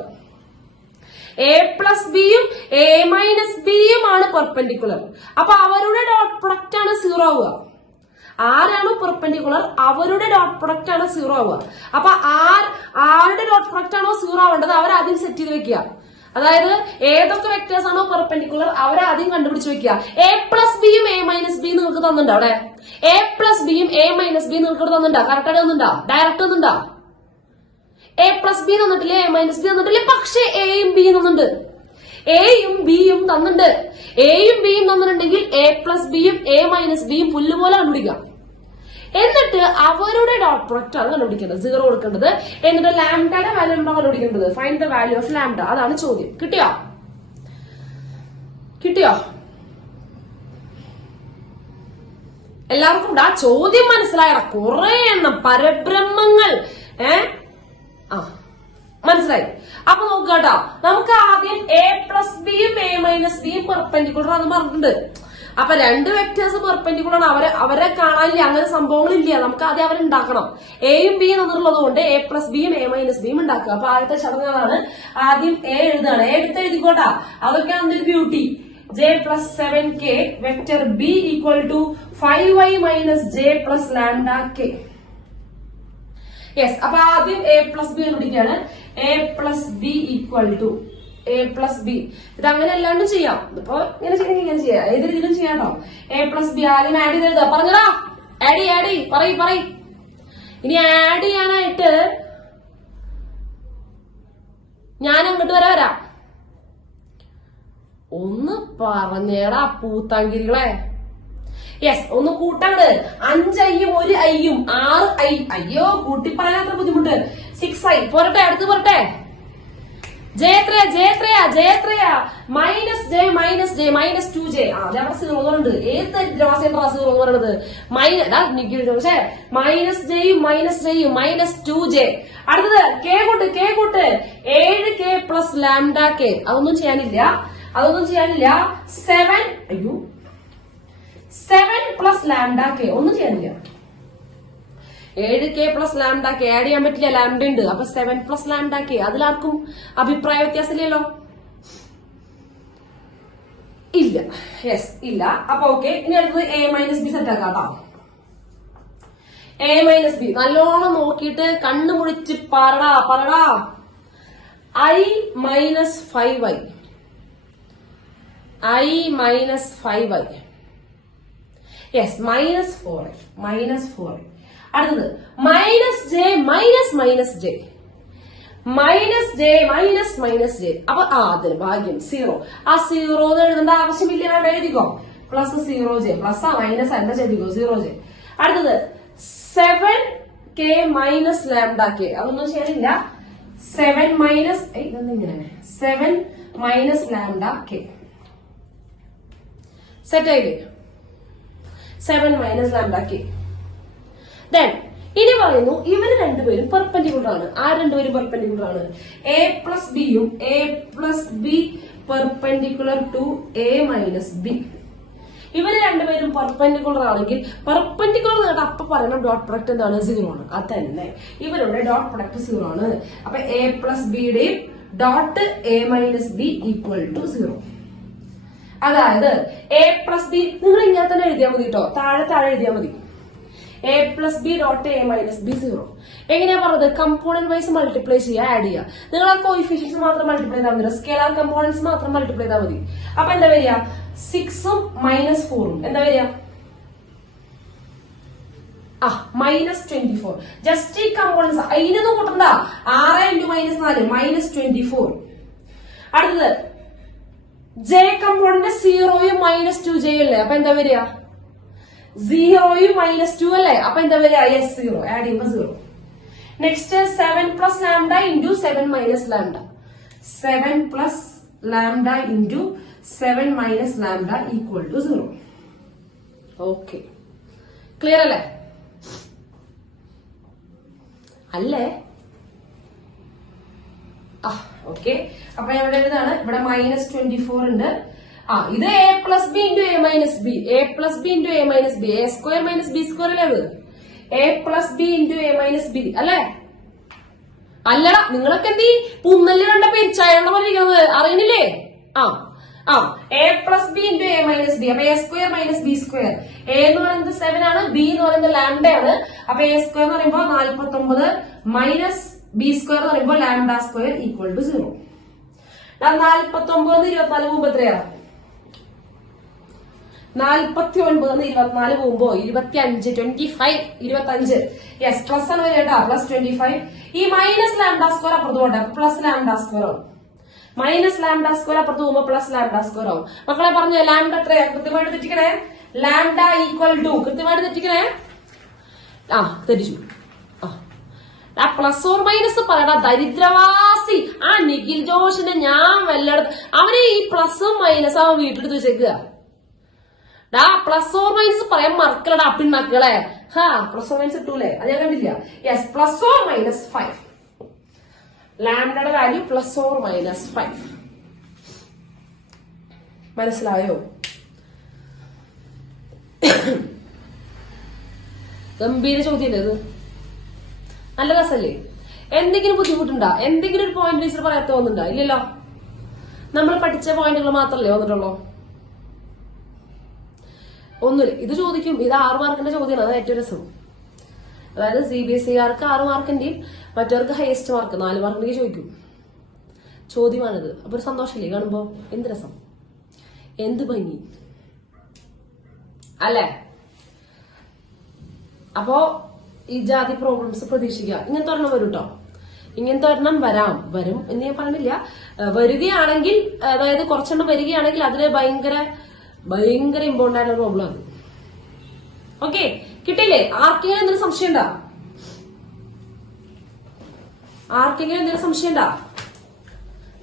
എ പ്ലസ് ബിയും എ മൈനസ് ബിയും ആണ് പെർപെൻഡിക്കുലർ. അപ്പൊ അവരുടെ ഡോട്ട് പ്രൊഡക്റ്റ് ആണ് 0 ആവുക. ആരാണോ പെർപെൻഡിക്കുലർ അവരുടെ ഡോട്ട് പ്രൊഡക്റ്റ് ആണ് 0 ആവുക. അപ്പൊ ആരുടെ ഡോട്ട് പ്രൊഡക്റ്റ് ആണോ 0 ആവേണ്ടത് അവരാദ്യം സെറ്റ് ചെയ്ത് വെക്കുക. അതായത് ഏതൊക്കെ വെക്ടേഴ്സ് ആണോ പെർപെൻഡിക്കുലർ അവരാദ്യം കണ്ടുപിടിച്ച് വെക്കുക. എ പ്ലസ് ബിയും എ മൈനസ് ബി നിങ്ങൾക്ക് തന്നിട്ടുണ്ടോ? അവിടെ എ പ്ലസ് ബിയും എ മൈനസ് ബി നിങ്ങൾക്ക് തന്നിട്ടുണ്ടോ? കറക്റ്റ് ആയിട്ട് തന്നിട്ടുണ്ടോ? ഡയറക്റ്റ് തന്നിട്ടുണ്ടോ? എ പ്ലസ് ബി തന്നിട്ടില്ലേ, എ മൈനസ് ബി തന്നിട്ടില്ലേ? പക്ഷെ എയും ബിയും തന്നിട്ടുണ്ട്. എയും ബിയും തന്നിട്ടുണ്ട്. എയും ബിയും തന്നിട്ടുണ്ടെങ്കിൽ എ പ്ലസ് ബിയും എ മൈനസ് ബിയും പുല്ലുപോലെ കണ്ടുപിടിക്കാം. എന്നിട്ട് അവരുടെ ഡോട്ട് പ്രൊഡക്റ്റ് ആണ് കണ്ടുപിടിക്കേണ്ടത്, 0 കൊടുക്കേണ്ടത്. എന്നിട്ട് ലാംഡയുടെ വാല്യൂ ആണ് കണ്ടുപിടിക്കേണ്ടത്. Find the value of lambda. അതാണ് ചോദ്യം. കിട്ടിയോ? കിട്ടിയോ? എല്ലാവർക്കും ആ ചോദ്യം മനസ്സിലായടാ? കുറെ എണ്ണം പരബ്രഹ്മങ്ങൾ മനസ്സിലായി. അപ്പൊ നോക്കുക കേട്ടോ, നമുക്ക് ആദ്യം എ പ്ലസ് ബിയും എ മൈനസ് ബിയും പെർപെൻഡിക്കുലർ ആണെന്ന് പറഞ്ഞിട്ടുണ്ട്. അപ്പൊ രണ്ട് വെക്ടേഴ്സ് പെർപെൻഡിക്കുലർ ആണ്, അവരെ കാണാനില്ല, അങ്ങനെ സംഭവങ്ങളില്ല. നമുക്ക് ആദ്യം അവരുണ്ടാക്കണം. എയും ബിയും എന്നുള്ളത് കൊണ്ട് എ പ്ലസ് ബിയും എ മൈനസ് ബിയും ഉണ്ടാക്കുക. അപ്പൊ ആദ്യത്തെ ചടങ്ങാണ് ആദ്യം എ എഴുതാണ്. എ എടുത്ത് എഴുതിക്കോട്ടാ, അതൊക്കെയാണ് അതിന്റെ beauty. J plus 7k vector B equal to 5y minus J plus lambda K. Yes, അപ്പൊ ആദ്യം എ പ്ലസ് ബി കണ്ടുപിടിക്കുകയാണ്. A plus B equal to A plus B. ഇത് അങ്ങനെ അല്ലാണ്ട് ചെയ്യാം. ഇപ്പൊ ഇങ്ങനെ ചെയ്യണമെങ്കിൽ ഇങ്ങനെ ചെയ്യാം, ഏത് രീതിയിലും ചെയ്യാട്ടോ. എ പ്ലസ് ബി ആദ്യം ആഡ് ചെയ്ത് എഴുതാ. പറഞ്ഞതാ, ആഡ് പറയ്. ഇനി ആഡ് ചെയ്യാനായിട്ട് ഞാൻ അങ്ങോട്ട് വരാം. ഒന്ന് പറഞ്ഞേടാ പൂത്താങ്കിരികളെ. യെസ്, ഒന്ന് കൂട്ടങ്ങട്. 5 ഐയും 1 ഐയും 6 ഐ. അയ്യോ, കൂട്ടി പറയാനത്ര ബുദ്ധിമുട്ട്. 6 ഐ പോരട്ടെ, അടുത്ത് പോരട്ടെ. ജെ എത്രയാ? Minus J minus 2j. അവിടെ 0 ഉണ്ട്. ഏത് ദരിദ്രവാസിയാണ് 0 എന്ന് പറയുന്നത്? മൈനസ് ജെയും മൈനസ് 2j. അടുത്തത് കെ കൂട്ട്. 7k plus lambda K. അതൊന്നും ചെയ്യാനില്ല. 7 പ്ലസ് ലാംഡ കെ ഒന്നും ചെയ്യാനില്ല. 7k plus lambda K add ചെയ്യാൻ പറ്റില്ല, ലാംഡ ഉണ്ട്. അപ്പൊ 7 പ്ലസ് ലാംഡ കെ. അതിലാർക്കും അഭിപ്രായ വ്യത്യാസമില്ലല്ലോ? ഇല്ല. യെസ്, ഇല്ല. അപ്പൊ ഓക്കെ. ഇനി അടുത്തത് എ മൈനസ് ബി സെറ്റ് ആക്കാം കേട്ടോ. എ മൈനസ് ബി നല്ലോണം നോക്കിയിട്ട് കണ്ണു മുടിച്ച് പറടാ. I minus 5y. Yes, minus 4. അടുത്തത് മൈനസ് ജെ മൈനസ് ജെ. അപ്പൊ അതിന് ഭാഗ്യം 0. ആ 0 എഴുതേണ്ട ആവശ്യമില്ല, അവിടെ എഴുതിക്കോ. പ്ലസ് 0j പ്ലസ് മൈനസ് എന്താ ചെയ്തിക്കോ 0j. അടുത്തത് 7k മൈനസ് ലാംഡ കെ. അതൊന്നും ചെയ്യാനില്ല. 7 മൈനസ് ഇതെന്തിങ്ങനെ 7 മൈനസ് ലാംഡ കെ. സെറ്റ് ആയില്ലേ? 7 മൈനസ് ലാംഡ കെ. ദെൻ ഇനി പറയുന്നു ഇവര് രണ്ടുപേരും പെർപെൻഡിക്കുലർ ആണ്. ആ രണ്ടുപേരും പെർപെൻഡിക്കുലർ ആണ്. എ പ്ലസ് ബിയും A plus B perpendicular to A minus B. ഇവര് രണ്ടുപേരും പെർപെൻഡിക്കുലർ ആണെങ്കിൽ പെർപെൻഡിക്കുലർ നേട്ടം അപ്പൊ പറയണം ഡോട്ട് പ്രൊഡക്റ്റ് എന്താണ്? 0 ആണ്. അത് തന്നെ ഇവരുടെ ഡോട്ട് പ്രൊഡക്റ്റ് 0 ആണ്. അപ്പൊ എ പ്ലസ് ബിയുടെയും dot A minus B equal to 0. അതായത് എ പ്ലസ് ബി നിങ്ങൾ ഇങ്ങനെ തന്നെ എഴുതിയാൽ മതി കേട്ടോ. താഴെ എഴുതിയാൽ മതി. A plus B dot A minus B 0. എങ്ങനെയാ പറഞ്ഞത്? കമ്പോണന്റ് വൈസ് മൾട്ടിപ്ലൈ ചെയ്യുക, ആഡ് ചെയ്യുക. നിങ്ങൾ ആ കോയിഫിഷ്യൻസ് മാത്രം മൾട്ടിപ്ലൈ ചെയ്താൽ മതി, സ്കെയിലാർ കമ്പോണന്റ്സ് മാത്രം മൾട്ടിപ്ലൈ ചെയ്താൽ മതി. അപ്പൊ എന്താ വരിക? 6ഉം മൈനസ് 4ഉം എന്താ വരിക? മൈനസ് 24. ജസ്റ്റ് ഈ കമ്പോണൻസ് അതിനൊന്നും കൂട്ടണ്ട. 6 × -4 മൈനസ് 24. അടുത്തത് ജെ കമ്പോണന്റ് 0യും മൈനസ് 2j അല്ലേ? അപ്പൊ എന്താ വരിക? 0യും മൈനസ് 2 അല്ലേ? അപ്പൊ എന്താ വരിക? യെസ് 0. ആഡ് ചെയ്യുമ്പോ 0. Next 7 plus lambda into 7 minus lambda. 7 plus lambda into 7 minus lambda equal to 0. Okay, clear അല്ലേ? അല്ലേ? ഓക്കെ. അപ്പൊ ഇവിടെ ഇതാണ്, ഇവിടെ മൈനസ് 24 ഉണ്ട്. ഇത് A plus B into A minus B. A plus B into A minus B. A square minus B square അല്ലേ അത്? A plus B into A minus B അല്ലേ? അല്ലടാ, നിങ്ങളൊക്കെ എന്ത് പുന്നല് കണ്ട പെരിച്ചായുള്ള പറഞ്ഞിരിക്കുന്നത് അറിയണില്ലേ? A plus B into A minus B. അപ്പൊ A square minus B square. A എന്ന് പറയുന്നത് 7 ആണ്, ബി എന്ന് പറയുന്നത് ലാംഡ ആണ്. അപ്പൊ എ സ്ക്വയർ എന്ന് പറയുമ്പോൾ 49 മൈനസ് ബി സ്ക്വയർ എന്ന് പറയുമ്പോൾ ലാംഡ സ്ക്വയർ ഈക്വൽ ടു 0. 49 24 പോകുമ്പോ എത്രയാ? 49 24 പോകുമ്പോ 25 25 25. യെസ്, പ്ലസ് ആണ് വരിക കേട്ടോ. പ്ലസ് 25. ഈ മൈനസ് ലാംഡ സ്ക്വയർ അപ്പുറത്ത് പോട്ടെ, പ്ലസ് ലാംഡ സ്ക്വയർ ആവും. മൈനസ് ലാംഡ സ്ക്വയർ അപ്പുറത്ത് പോകുമ്പോ പ്ലസ് ലാംഡ സ്ക്വയർ ആവും. മക്കളെ പറഞ്ഞു ലാംഡ എത്രയാ? കൃത്യമായിട്ട് തെറ്റിക്കണേ. ലാംഡ ഈക്വൽ ടു കൃത്യമായിട്ട് തെറ്റിക്കണേ. തെറ്റിച്ചു. ആ പ്ലസ് ഓർ മൈനസ് പറയണ ദരിദ്രവാസി ആ നിഖിൽ ജോഷിന്റെ ഞാൻ വല്ലയിടത്ത് അവന് ഈ പ്ലസും മൈനസ് അവൻ വീട്ടിലെടുത്ത് വെച്ചേക്കുക. പ്ലസ് ഓർ മൈനസ് പറയാൻ മറക്കലടാ പിണ്ണാക്കളെ. പ്ലസ് ഓർ മൈനസ് ഇട്ടൂലേ? അത് ഞാൻ കണ്ടില്ല. Yes, plus or minus 5. ലാംഡയുടെ വാല്യൂ പ്ലസ് ഓർ മൈനസ് 5. മനസ്സിലായോ? ഗംഭീര ചോദ്യമല്ലേ ഇത്? നല്ല രസല്ലേ? എന്തെങ്കിലും ബുദ്ധിമുട്ടുണ്ടോ? എന്തെങ്കിലും ഒരു പോയിന്റ് ടീച്ചർ പറയാത്ത തോന്നുന്നുണ്ടോ? ഇല്ലല്ലോ. നമ്മൾ പഠിച്ച പോയിന്റുകൾ മാത്രമല്ലേ വന്നിട്ടുള്ളൂ. ഒന്നുമില്ല. ഇത് ചോദിക്കും, ഇത് 6 മാർക്കിന്റെ ചോദ്യമാണ്. അത് ഏറ്റവും രസം. അതായത് CBSEക്കാർക്ക് 6 മാർക്കിന്റെയും മറ്റവർക്ക് ഹയസ്റ്റ് മാർക്ക് 4 മാർക്കിന്റെ ചോദിക്കും. ചോദ്യമാണിത്. അപ്പൊ ഒരു സന്തോഷമില്ലേ കാണുമ്പോ? എന്ത് രസം, എന്ത് ഭംഗി അല്ലേ? അപ്പോ ഈ ജാതി പ്രോബ്ലംസ് പ്രതീക്ഷിക്കുക. ഇങ്ങനത്തെ ഒരെണ്ണം വരും കേട്ടോ. ഇങ്ങനത്തെ ഒരെണ്ണം വരും എന്ന് ഞാൻ പറഞ്ഞില്ല. വരികയാണെങ്കിൽ, അതായത് കുറച്ചെണ്ണം വരികയാണെങ്കിൽ അതിന് ഭയങ്കര ഇമ്പോർട്ടന്റ് ആയിട്ടുള്ള പ്രോബ്ലം ആണ്. ഓക്കെ, കിട്ടില്ലേ? ആർക്കെങ്കിലും എന്തെങ്കിലും സംശയം ഉണ്ടാ? ആർക്കെങ്കിലും എന്തെങ്കിലും സംശയം ഉണ്ടാ?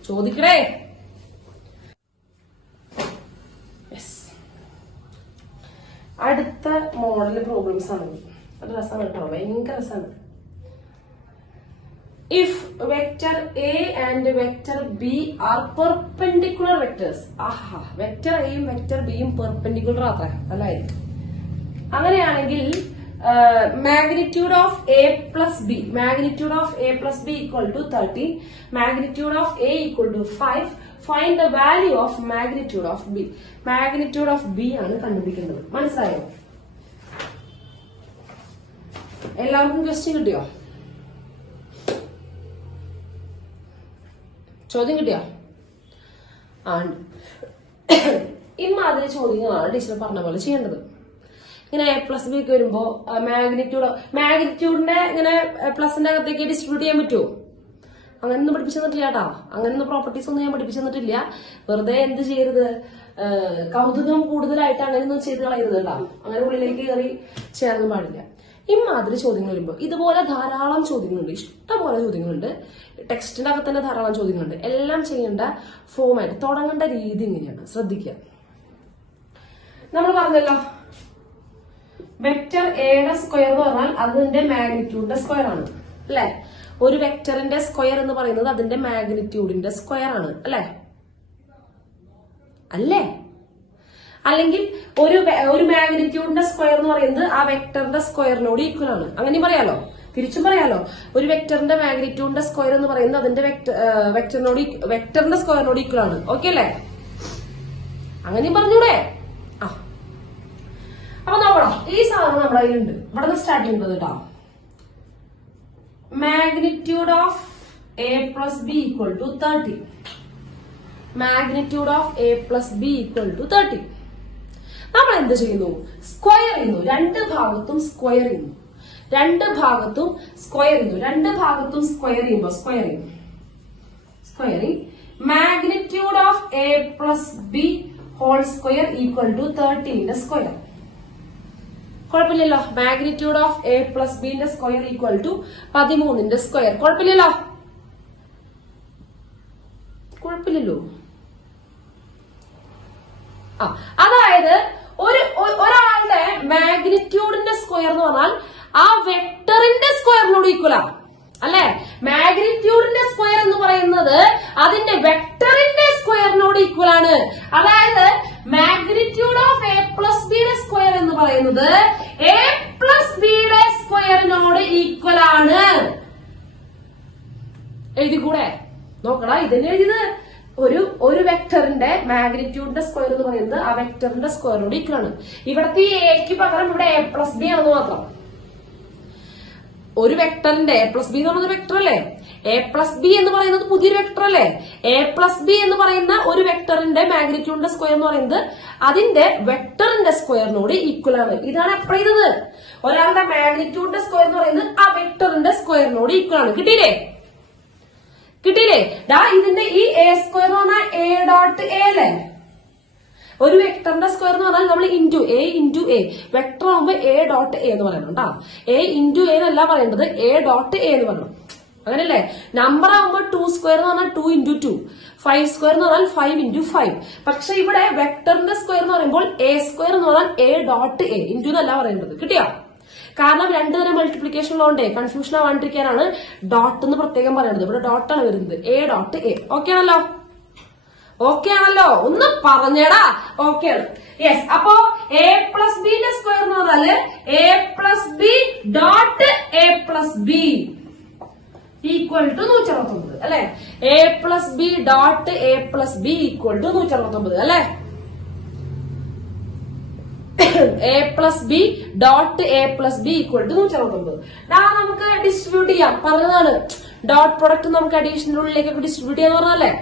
ചോദിക്കണേ. അടുത്ത മോഡൽ പ്രോബ്ലംസ് ആണ്. അത് രസമാണ് കേട്ടോ, ഭയങ്കര രസമാണ്. If vector A and vector B are perpendicular vectors. Vector എയും വെക്ടർ ബിയും പെർപെൻഡിക്കുലർ ആത്ര അല്ലായിരിക്കും. അങ്ങനെയാണെങ്കിൽ magnitude of A plus B equal to 30, magnitude of A equal to 5. Find the value of magnitude of B. Magnitude of B ആണ് കണ്ടുപിടിക്കുന്നത്. മനസ്സിലായോ? എല്ലാവർക്കും question കിട്ടിയോ? ചോദ്യം കിട്ടിയോ? ഇമാതിരി ചോദ്യങ്ങളാണ് ടീച്ചർ പറഞ്ഞ പോലെ ചെയ്യേണ്ടത്. ഇങ്ങനെ എ പ്ലസ് ബി ഒക്കെ വരുമ്പോ മാഗ്നിറ്റ്യൂഡിനെ ഇങ്ങനെ പ്ലസിന്റെ അകത്തേക്ക് ഡിസ്ട്രിബ്യൂട്ട് ചെയ്യാൻ പറ്റുമോ? അങ്ങനെയൊന്നും പഠിപ്പിച്ചു തന്നിട്ടില്ല കേട്ടോ. അങ്ങനെയൊന്നും പ്രോപ്പർട്ടീസ് ഒന്നും ഞാൻ പഠിപ്പിച്ചു തന്നിട്ടില്ല. വെറുതെ എന്ത് ചെയ്യരുത്, കൗതുകം കൂടുതലായിട്ട് അങ്ങനെയൊന്നും ചെയ്ത് കളയരുത് കേട്ടോ. അങ്ങനെ ഉള്ളിലേക്ക് കയറി ചെയ്യാനൊന്നും പാടില്ല. ഇമാതിരി ചോദ്യങ്ങൾ വരുമ്പോ ഇതുപോലെ ധാരാളം ചോദ്യങ്ങളുണ്ട്, ഇഷ്ടംപോലെ ചോദ്യങ്ങളുണ്ട്. ടെക്സ്റ്റിന്റെ അകത്ത് തന്നെ ധാരാളം ചോദ്യങ്ങളുണ്ട്. എല്ലാം ചെയ്യേണ്ട ഫോമായിട്ട് തുടങ്ങേണ്ട രീതി ഇങ്ങനെയാണ്, ശ്രദ്ധിക്കുക. നമ്മൾ പറഞ്ഞല്ലോ വെക്ടർ എയുടെ സ്ക്വയർ എന്ന് പറഞ്ഞാൽ അതിന്റെ മാഗ്നിറ്റ്യൂഡിന്റെ സ്ക്വയർ ആണ് അല്ലെ. ഒരു വെക്ടറിന്റെ സ്ക്വയർ എന്ന് പറയുന്നത് അതിന്റെ മാഗ്നിറ്റ്യൂഡിന്റെ സ്ക്വയർ ആണ് അല്ലെ. അല്ലേ? അല്ലെങ്കിൽ ഒരു മാഗ്നിറ്റ്യൂഡിന്റെ സ്ക്വയർ എന്ന് പറയുന്നത് ആ വെക്ടറിന്റെ സ്ക്വയറിനോട് ഈക്വൽ ആണ്. അങ്ങനെയും പറയാലോ, തിരിച്ചും പറയാലോ. ഒരു വെക്ടറിന്റെ മാഗ്നിറ്റ്യൂഡിന്റെ സ്ക്വയർ എന്ന് പറയുന്നത് അതിന്റെ വെക്ടറിന്റെ സ്ക്വയറിനോട് ഈക്വൽ ആണ്. ഓക്കെ അല്ലേ? അങ്ങനെയും പറഞ്ഞൂടെ? ആ, അപ്പൊ നോക്കണം. ഈ സാധനം നമ്മുടെ കയ്യിലുണ്ട്. ഇവിടെ നിന്ന് സ്റ്റാർട്ട് ചെയ്യുന്നത് കേട്ടോ. Magnitude of A plus B equal to 30. Magnitude of A plus B equal to 30. നമ്മൾ എന്ത് ചെയ്യുന്നു? സ്ക്വയർ ചെയ്യുന്നു. രണ്ട് ഭാഗത്തും സ്ക്വയർ ചെയ്യുന്നു. രണ്ട് ഭാഗത്തും സ്ക്വയർ ചെയ്യുമ്പോ squaring magnitude of A plus B whole square equal to 13ന്റെ സ്ക്വയർ. കുഴപ്പമില്ലല്ലോ. മാഗ്നിറ്റ്യൂഡ് ഓഫ് എ പ്ലസ് ബിന്റെ സ്ക്വയർ ഈക്വൽ ടു 13ന്റെ സ്ക്വയർ. കുഴപ്പമില്ലല്ലോ. അതായത് ഒരാളുടെ മാഗ്നിറ്റ്യൂഡിന്റെ സ്ക്വയർ എന്ന് പറഞ്ഞാൽ ആ വെക്ടറിന്റെ സ്ക്വയറിനോട് ഈക്വലാ അല്ലെ. മാഗ്നിറ്റ്യൂഡിന്റെ സ്ക്വയർ എന്ന് പറയുന്നത് അതിന്റെ വെക്ടറിന്റെ സ്ക്വയറിനോട് ഈക്വൽ ആണ്. അതായത് മാഗ്നിറ്റ്യൂഡ് ഓഫ് എ പ്ലസ് ബിയുടെ സ്ക്വയർ എന്ന് പറയുന്നത് എ പ്ലസ് ബിയുടെ സ്ക്വയറിനോട് ഈക്വൽ ആണ്. എഴുതിക്കൂടെ? നോക്കടാ, ഇതന്നെ എഴുതിയത്. ഒരു വെക്ടറിന്റെ മാഗ്നിറ്റ്യൂഡിന്റെ സ്ക്വയർ എന്ന് പറയുന്നത് ആ വെക്ടറിന്റെ സ്ക്വയറിനോട് ഈക്വൽ ആണ്. ഇവിടത്തെ ഈ എക്ക് പകരം ഇവിടെ എ പ്ലസ് ബി ആണെന്ന് മാത്രം. ഒരു വെക്ടറിന്റെ എ പ്ലസ് ബി എന്ന് പറയുന്നത് വെക്ടർ അല്ലേ. എ പ്ലസ് ബി എന്ന് പറയുന്നത് പുതിയൊരു വെക്ടർ അല്ലേ. എ പ്ലസ് ബി എന്ന് പറയുന്ന ഒരു വെക്ടറിന്റെ മാഗ്നിറ്റ്യൂഡിന്റെ സ്ക്വയർ എന്ന് പറയുന്നത് അതിന്റെ വെക്ടറിന്റെ സ്ക്വയറിനോട് ഈക്വൽ ആണ്. ഇതാണ് അപ്ലൈ ചെയ്തത്. ഒരാളുടെ മാഗ്നിറ്റ്യൂഡിന്റെ സ്ക്വയർ എന്ന് പറയുന്നത് ആ വെക്ടറിന്റെ സ്ക്വയറിനോട് ഈക്വൽ ആണ്. കിട്ടിയില്ലേ? ഇതിന്റെ ഈ എ സ്ക്വയർ എന്ന് പറഞ്ഞാൽ എ ഡോട്ട് എ അല്ലേ. ഒരു വെക്ടറിന്റെ സ്ക്വയർ എന്ന് പറഞ്ഞാൽ നമ്മൾ ഇൻറ്റു എ വെക്ടർ ആകുമ്പോ എ ഡോട്ട് എ എന്ന് പറയണം കേട്ടോ. എ ഇൻറ്റു എ എന്നല്ല പറയേണ്ടത്, എ ഡോട്ട് എ എന്ന് പറയണം. അങ്ങനെയല്ലേ? നമ്പർ ആകുമ്പോൾ 2 സ്ക്വയർ എന്ന് പറഞ്ഞാൽ 2 ഇൻറ്റു 2, 5 സ്ക്വയർ എന്ന് പറഞ്ഞാൽ 5 ഇൻറ്റു 5. പക്ഷെ ഇവിടെ വെക്ടറിന്റെ സ്ക്വയർ എന്ന് പറയുമ്പോൾ എ സ്ക്വയർ എന്ന് പറഞ്ഞാൽ എ ഡോട്ട് എ, ഇൻറ്റു എന്നല്ല പറയേണ്ടത്. കിട്ടിയോ? കാരണം രണ്ടു തരം മൾട്ടിപ്ലിക്കേഷൻ ഉള്ളതുകൊണ്ടേ കൺഫ്യൂഷൻ ആവാണ്ടിരിക്കാനാണ് ഡോട്ട് എന്ന് പ്രത്യേകം പറയുന്നത്. ഇവിടെ ഡോട്ടാണ് വരുന്നത്, എ ഡോട്ട് എ. ഓക്കെ ആണല്ലോ? ഓക്കെ ആണല്ലോ? ഒന്ന് പറഞ്ഞേടാ. ഓക്കെ ആണ്. യെസ്. അപ്പോ എ പ്ലസ് ബിന്റെ സ്ക്വയർ എന്ന് പറഞ്ഞാല് A plus B dot A plus B equal to 169 അല്ലെ. A plus B dot A plus B equal to 169 അല്ലെ. A plus B dot A plus B equal to 169. നമുക്ക് distribute ചെയ്യാം. പറഞ്ഞതാണ് dot product നമുക്ക് additional ഉള്ളിലേക്കൊക്കെ distribute ചെയ്യാന്ന് പറഞ്ഞല്ലേ.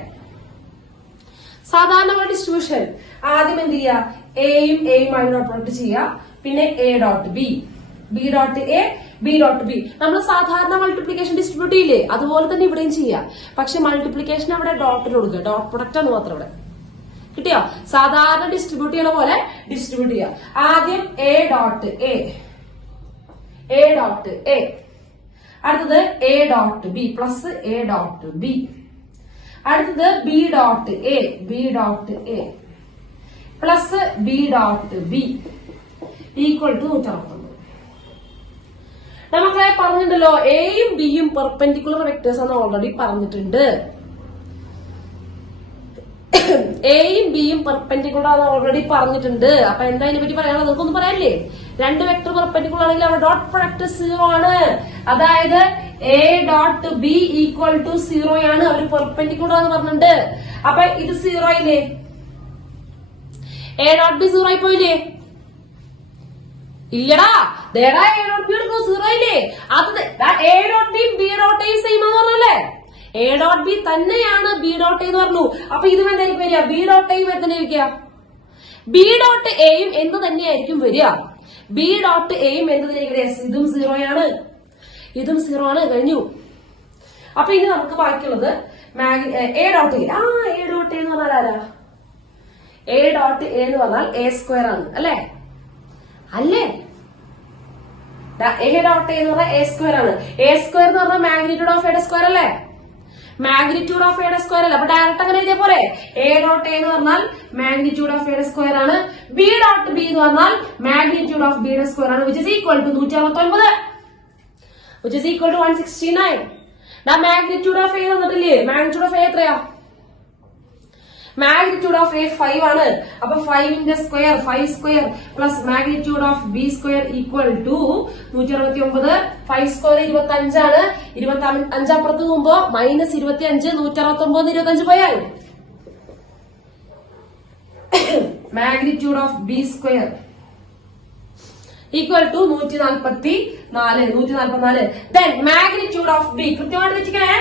സാധാരണ distribution ആദ്യം എന്ത് ചെയ്യുക? എയും ആയി ഡോട്ട് പ്രൊഡക്റ്റ് ചെയ്യുക. പിന്നെ A dot B, B dot A, B dot B. നമ്മൾ സാധാരണ മൾട്ടിപ്ലിക്കേഷൻ ഡിസ്ട്രിബ്യൂട്ട് ചെയ്യില്ലേ, അതുപോലെ തന്നെ ഇവിടെയും ചെയ്യാം. പക്ഷെ മൾട്ടിപ്ലിക്കേഷൻ അവിടെ ഡോട്ടിൽ കൊടുക്കുക, ഡോട്ട് പ്രൊഡക്റ്റ് ആണ് മാത്രം ഇവിടെ. കിട്ടിയോ? സാധാരണ ഡിസ്ട്രിബ്യൂട്ട് ചെയ്യണ പോലെ ഡിസ്ട്രിബ്യൂട്ട് ചെയ്യാം. ആദ്യം A dot A dot A, അടുത്തത് A dot B plus A dot B, അടുത്തത് B dot A plus B dot B equal to 169. നമ്മളെ പറഞ്ഞിട്ടുണ്ടല്ലോ എയും ബിയും പെർപെൻഡിക്കുലർ വെക്ടേഴ്സ് ആണ് ഓൾറെഡി പറഞ്ഞിട്ടുണ്ട്. എയും ബിയും പെർപെൻഡിക്കുലർ ആണ് ഓൾറെഡി പറഞ്ഞിട്ടുണ്ട്. അപ്പൊ എന്താ ഇതിനെ പറ്റി പറയാനുള്ളത്? നിങ്ങൾക്കൊന്നും പറയാനില്ലേ? രണ്ട് വെക്ടർ പെർപെൻഡിക്കുലർ ആണെങ്കിൽ അവിടെ ഡോട്ട് പ്രൊഡക്റ്റ് 0 ആണ്. അതായത് A dot B equal to 0 ആണ്. അവർ പെർപെൻഡിക്കുലർ എന്ന് പറഞ്ഞിട്ടുണ്ട്. അപ്പൊ ഇത് 0 ആയില്ലേ? എ ഡോട്ട് ബി 0 ആയി പോയില്ലേ? ഇല്ലടാ. ദേടാ എ ഡോട്ട് ബി എടുക്കും 0 ആയില്ലേ? അത് എ ഡോട്ട് ബിയും ബി ഡോട്ട് എയും സെയിം എന്ന് പറഞ്ഞല്ലേ. എ ഡോട്ട് ബി തന്നെയാണ് ബി ഡോട്ട് എ എന്ന് പറഞ്ഞു. അപ്പൊ ഇതും എന്തായിരിക്കും വരിക? ബി ഡോട്ട് എയും എന്തായിരിക്കുക? ബി ഡോട്ട് എയും എന്ത് തന്നെയായിരിക്കും വരിക? ബി ഡോട്ട് എയും എന്ത് തന്നെയായിരിക്കും? ഇതും 0 ആണ്, ഇതും 0 ആണ്. കഴിഞ്ഞു. അപ്പൊ ഇനി നമുക്ക് ബാക്കിയുള്ളത് A dot A. A dot A എന്ന് പറഞ്ഞാൽ ആരാ? എ ഡോട്ട് എ എന്ന് പറഞ്ഞാൽ എ സ്ക്വയർ ആണ് അല്ലേ? അല്ലേ? എ ഡോട്ട് എ എന്ന് പറഞ്ഞാൽ എ സ്ക്വയർ ആണ്. എ സ്ക്വയർ എന്ന് പറഞ്ഞാൽ മാഗ്നിറ്റ്യൂഡ് ഓഫ് എയുടെ സ്ക്വയർ അല്ലേ? മാഗ്നിറ്റ്യൂഡ് ഓഫ് എയുടെ സ്ക്വയർ അല്ല. അപ്പൊ ഡയറക്റ്റ് അങ്ങനെ എഴുതിയ പോലെ എ ഡോട്ട് എ എന്ന് പറഞ്ഞാൽ മാഗ്നിറ്റ്യൂഡ് ഓഫ് എയുടെ സ്ക്വയർ ആണ്. ബി ഡോട്ട് ബി എന്ന് പറഞ്ഞാൽ മാഗ്നിറ്റ്യൂഡ് ഓഫ് ബിയുടെ സ്ക്വയർ ആണ്. Which is equal to 169, which is equal to 169. Magnitude of A തന്നിട്ടില്ലേ? മാഗ്നിറ്റ്യൂഡ് ഓഫ് എ എത്രയാ? മാഗ്നിറ്റ്യൂഡ് ഓഫ് എ 5 ആണ്. അപ്പൊ 5 square 5 square plus magnitude of B square equal to 169. 5 square 25 ആണ്. 25 അപ്പുറത്ത് പോകുമ്പോ മൈനസ് 25, 169 25 പോയാൽ magnitude of B square equal to 144. Then magnitude of B കൃത്യമായിട്ട് തെറ്റിക്കണേ.